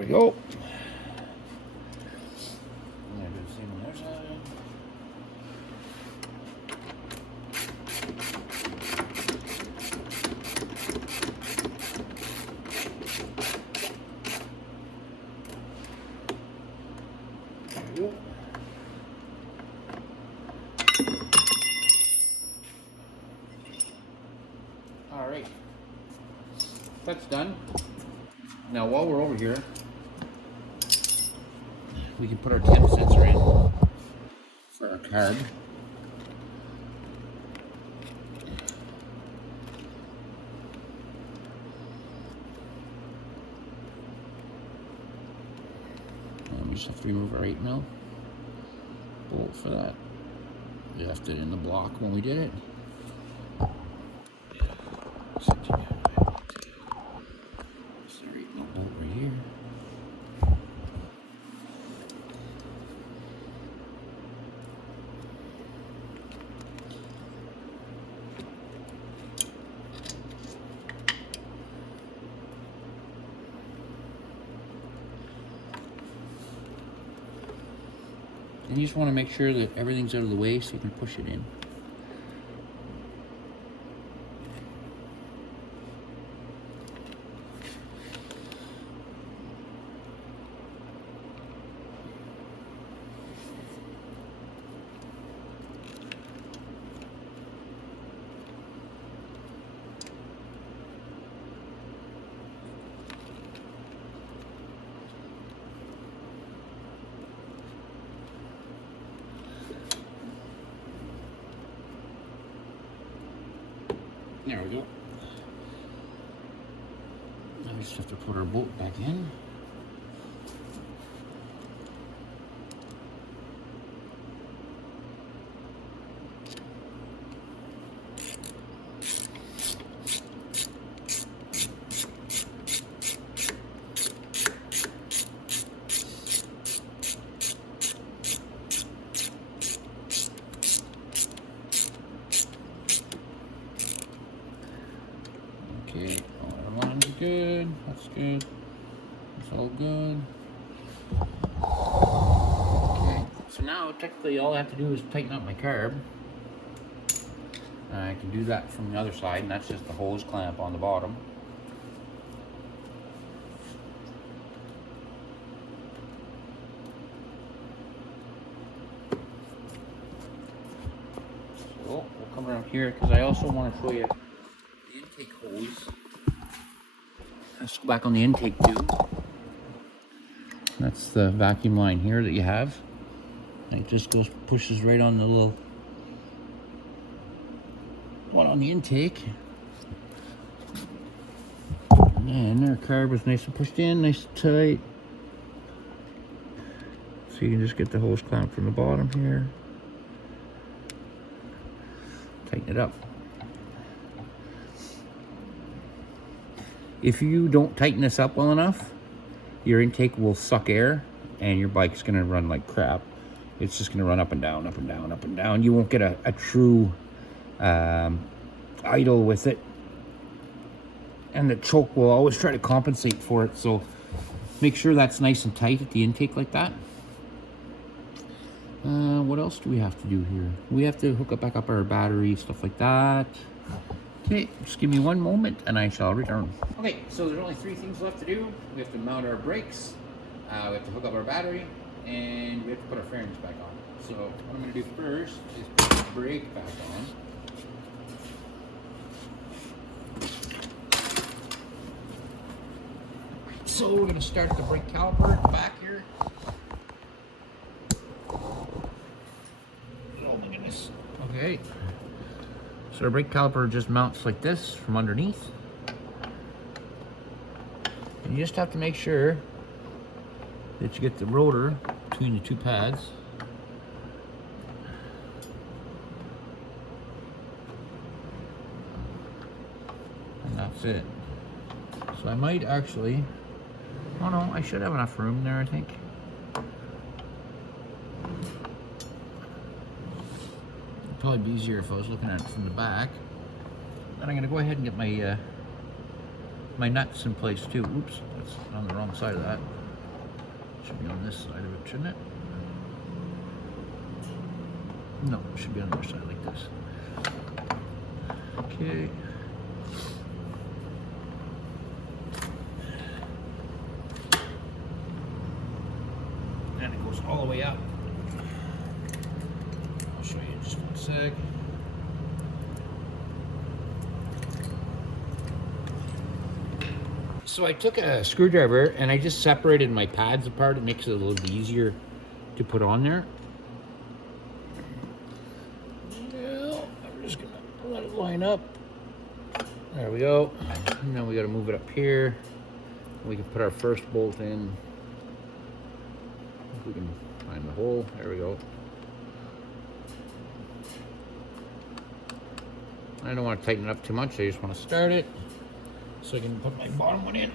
we go. I'm gonna do the same on the other side. There we go. All right, that's done. Now while we're over here, we can put our temp sensor in for our carb. We just have to remove our 8mm bolt for that. We left it in the block when we did it. Sorry, no bolt right here. And you just want to make sure that everything's out of the way so you can push it in. There we go. Now we just have to put our bolt back in. Okay, our line's good. That's good. It's all good. Okay, so now technically all I have to do is tighten up my carb. I can do that from the other side, and that's just the hose clamp on the bottom. So we'll come around here because I also want to show you intake hose. Let's go back on the intake tube. That's the vacuum line here that you have. And it just goes, pushes right on the little one on the intake. And our carb is nice and pushed in, nice and tight. So you can just get the hose clamp from the bottom here. Tighten it up. If you don't tighten this up well enough, your intake will suck air and your bike's gonna run like crap. It's just gonna run up and down, up and down, up and down. You won't get a true idle with it. And the choke will always try to compensate for it. So make sure that's nice and tight at the intake like that. What else do we have to do here? We have to hook up back up our battery, stuff like that. Okay, just give me one moment and I shall return. Okay, so there's only 3 things left to do. We have to mount our brakes, we have to hook up our battery, and we have to put our fairings back on. So what I'm going to do first is put the brake back on. So we're going to start the brake caliper at the back here. Oh my goodness. Okay. So our brake caliper just mounts like this from underneath. And you just have to make sure that you get the rotor between the 2 pads. And that's it. So I might actually, oh no, I should have enough room there, I think. Probably be easier if I was looking at it from the back. Then I'm going to go ahead and get my my nuts in place too. Oops, that's on the wrong side of that. Should be on this side of it, shouldn't it? No, it should be on the other side like this. Okay. And it goes all the way up. I'll show you in just one sec. So I took a screwdriver and I just separated my pads apart. It makes it a little easier to put on there. Now, I'm just gonna let it line up. There we go. And then we gotta move it up here. We can put our first bolt in. If we can find the hole. There we go. I don't want to tighten it up too much. I just want to start it so I can put my bottom one in.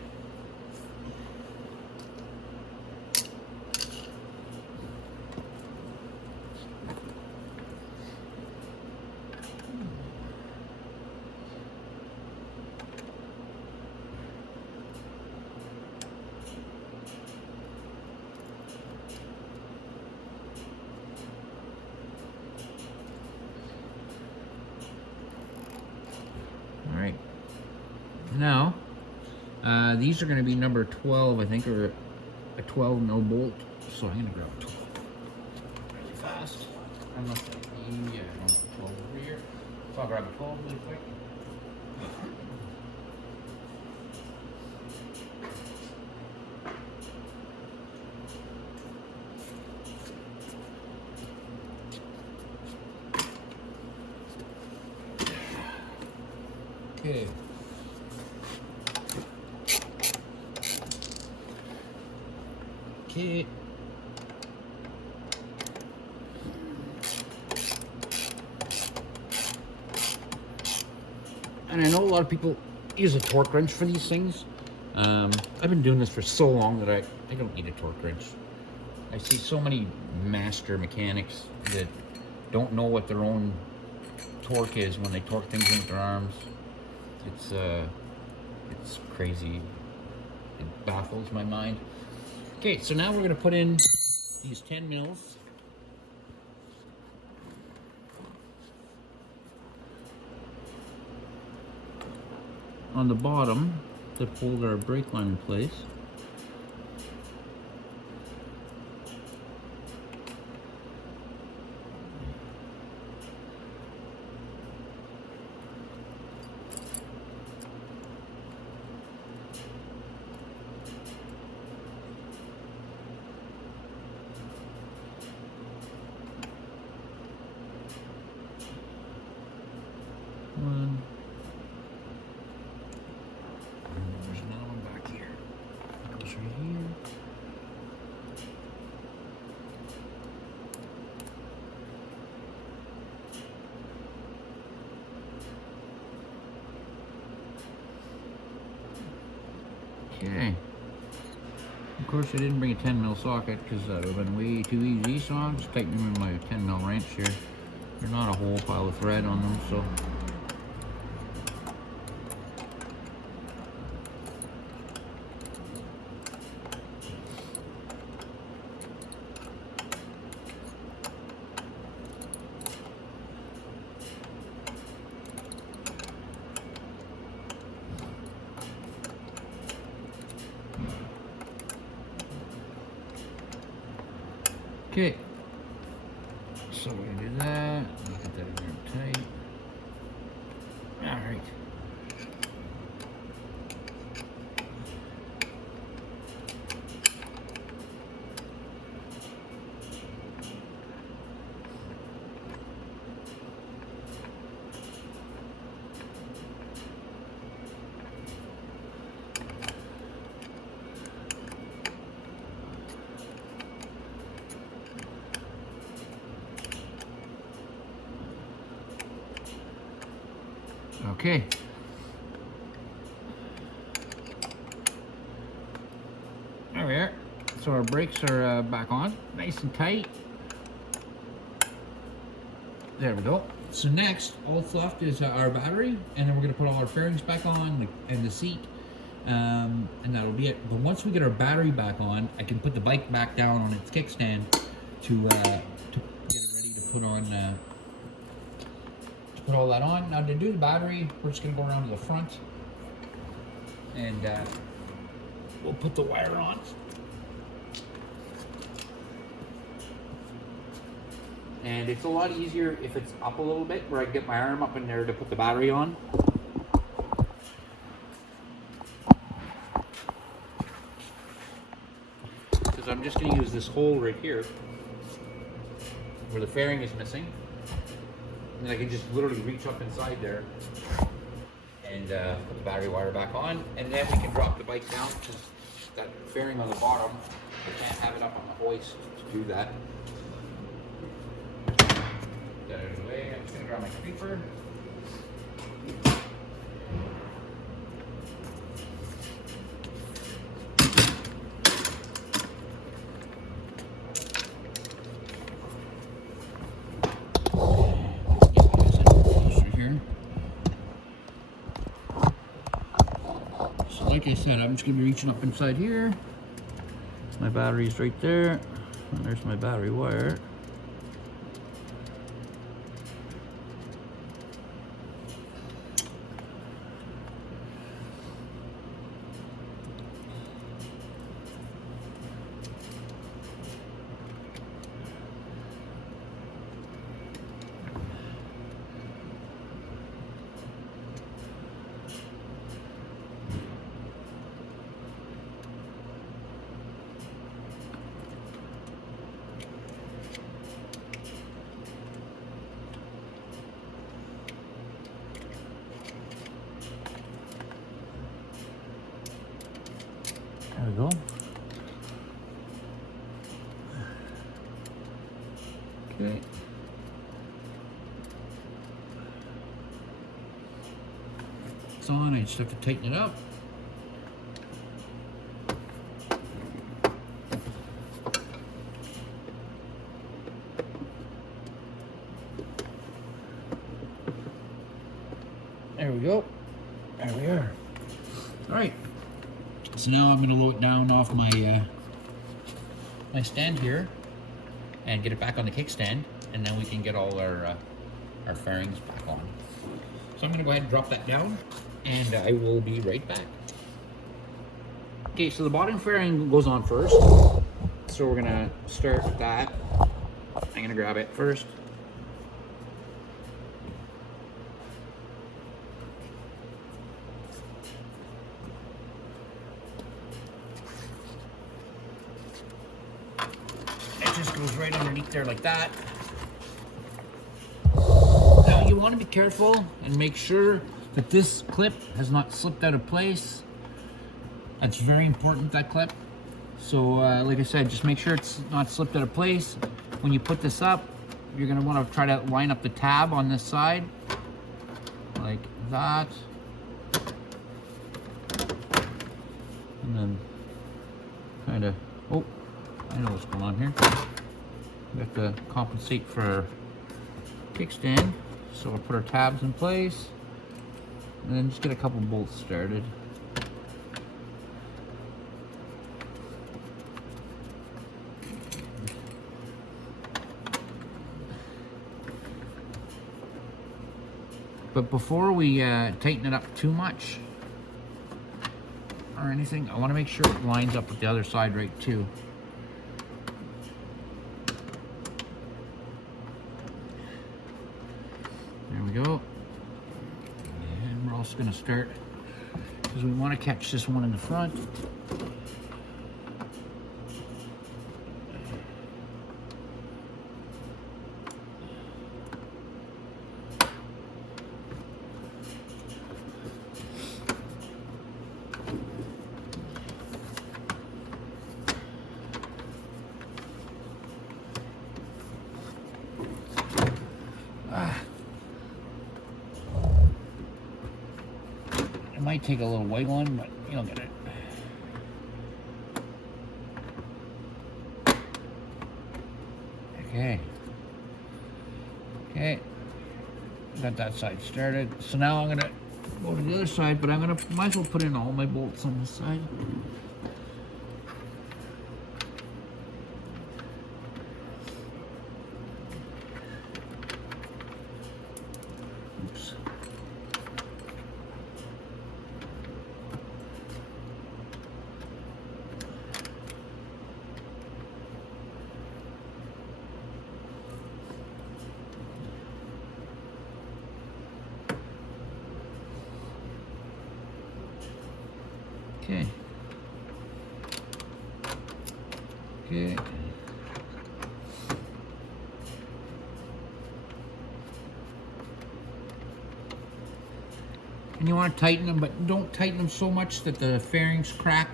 All right. Now, these are going to be number 12, I think, or a 12 mil bolt. So I'm going to grab a 12 really fast. I don't know if that's me. Yeah, I don't have 12 over here. So I'll grab a 12 really quick. Okay. Okay. And I know a lot of people use a torque wrench for these things. I've been doing this for so long that I don't need a torque wrench. I see so many master mechanics that don't know what their own torque is when they torque things in with their arms. It's crazy. It baffles my mind. Okay, so now we're going to put in these 10 mils. On the bottom to hold our brake line in place. One. And there's another one back here. It goes right here. Okay. Of course, I didn't bring a 10 mil socket because that would have been way too easy, so I'm just tightening with my 10 mil wrench here. There's not a whole pile of thread on them, so. Okay, so we're gonna do that. Look at that in there tight. All right. Okay. There we are. So our brakes are back on, nice and tight. There we go. So next, all that's left is our battery, and then we're going to put all our fairings back on and the seat. And that'll be it. But once we get our battery back on, I can put the bike back down on its kickstand to get it ready to put on, to put all that on. Now to do the battery, we're just gonna go around to the front and we'll put the wire on. And it's a lot easier if it's up a little bit, where I can get my arm up in there to put the battery on. Because I'm just going to use this hole right here, where the fairing is missing. And then I can just literally reach up inside there and put the battery wire back on. And then we can drop the bike down, because that fairing on the bottom, I can't have it up on the hoist to do that. Get out of the way. I'm just going to grab my creeper. So like I said, I'm just going to be reaching up inside here. My battery's right there. And there's my battery wire. There we go. Okay. It's on, I just have to tighten it up. There we go. There we are. All right. So now I'm going to load it down off my my stand here and get it back on the kickstand, and then we can get all our fairings back on. So I'm going to go ahead and drop that down, and I will be right back. Okay, so the bottom fairing goes on first. So we're going to start with that. I'm going to grab it first. Goes right underneath there like that. Now you want to be careful and make sure that this clip has not slipped out of place. That's very important, that clip. So like I said, just make sure it's not slipped out of place. When you put this up, you're going to want to try to line up the tab on this side like that, and then kind of, oh, I know what's going on here. We have to compensate for our kickstand, so we'll put our tabs in place and then just get a couple bolts started. But before we tighten it up too much or anything, I want to make sure it lines up with the other side right too. Go, and we're also going to start, because we want to catch this one in the front. Might take a little wiggling, but you'll get it. Okay. Okay. Got that side started. So now I'm gonna go to the other side, but might as well put in all my bolts on this side. Oops. Okay. Okay. And you want to tighten them, but don't tighten them so much that the fairings crack.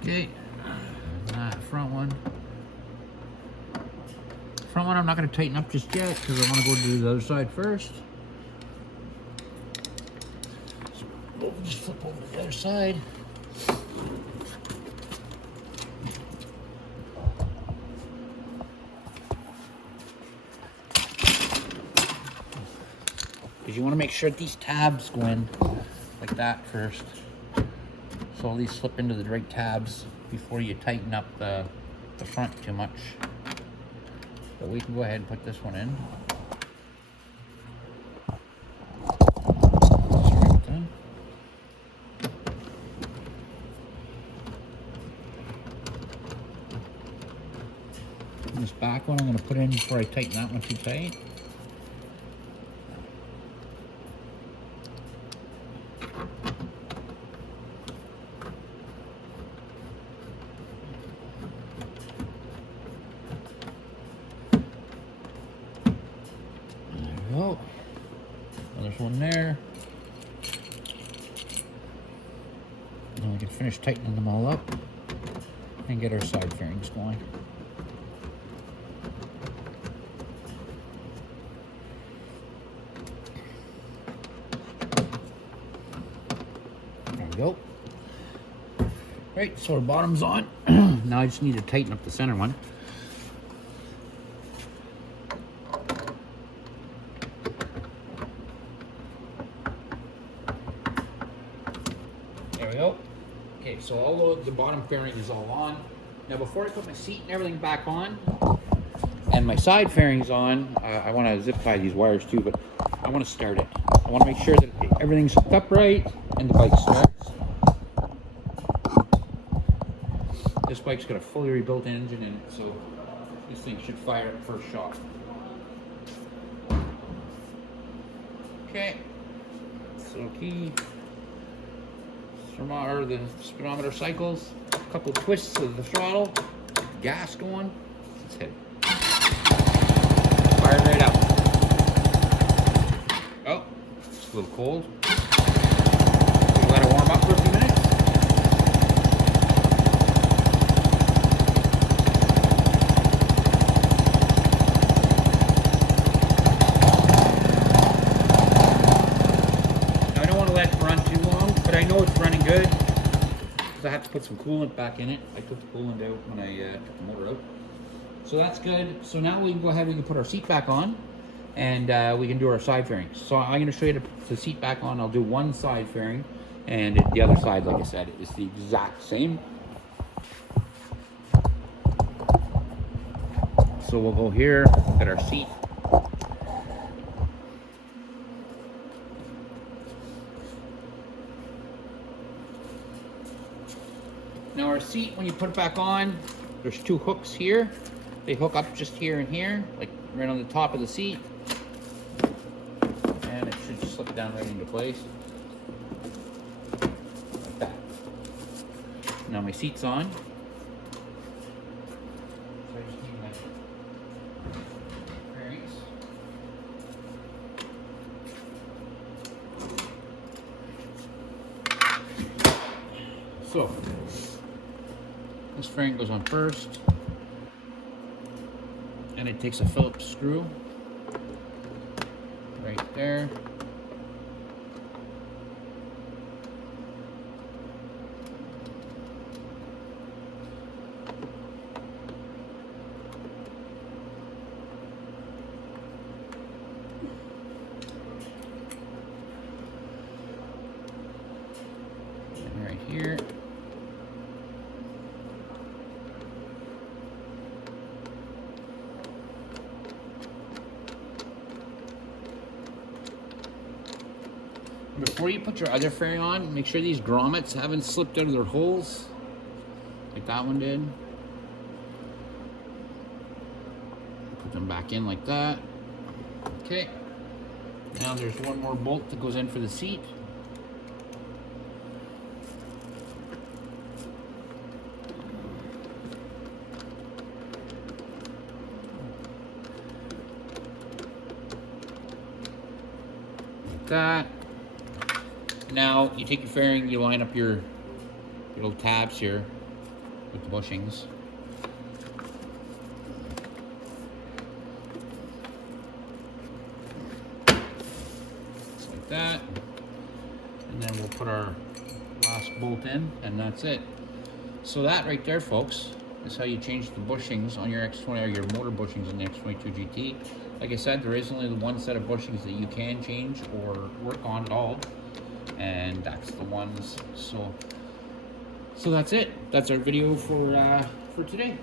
Okay, front one. Front one I'm not going to tighten up just yet because I want to go to the other side first. So we'll just flip over to the other side. Because you want to make sure these tabs go in like that first. So all these slip into the right tabs before you tighten up the front too much. But we can go ahead and put this one in. And this back one I'm going to put in before I tighten that one too tight. Oh, there's one there. Now we can finish tightening them all up and get our side fairings going. There we go. Right, so our bottom's on. Now I just need to tighten up the center one. There we go. Okay, so all the bottom fairing is all on. Now before I put my seat and everything back on, and my side fairings on, I want to zip tie these wires too, but I want to start it. I want to make sure that everything's hooked up right and the bike starts. This bike's got a fully rebuilt engine in it, so this thing should fire at first shot. Okay, so key. Or the speedometer cycles, a couple twists of the throttle, gas going. Let's hit it. Fire right up. Oh, it's a little cold. We'll let it warm up for a few minutes. Now I don't want to let it run too long, but I know it's running good because I have to put some coolant back in it. I took the coolant out when I took the motor out. So that's good. So now we can go ahead, we can put our seat back on and we can do our side fairings. So I'm going to show you the seat back on. I'll do one side fairing and the other side, like I said, is the exact same. So we'll go here, get our seat. Now our seat, when you put it back on, there's two hooks here. They hook up just here and here, like right on the top of the seat. And it should just slip down right into place. Like that. Now my seat's on. So I just need my bearings. So, this fairing goes on first, and it takes a Phillips screw right there, Before you put your other fairing on, make sure these grommets haven't slipped out of their holes, like that one did. Put them back in like that. Okay. Now there's one more bolt that goes in for the seat. Like that. Now you take your fairing, you line up your little tabs here with the bushings. Just like that. And then we'll put our last bolt in, and that's it. So that right there, folks, is how you change the bushings on your X20 or your motor bushings on the X22GT. Like I said, there is only the one set of bushings that you can change or work on at all. And that's the ones. So that's it. That's our video for today.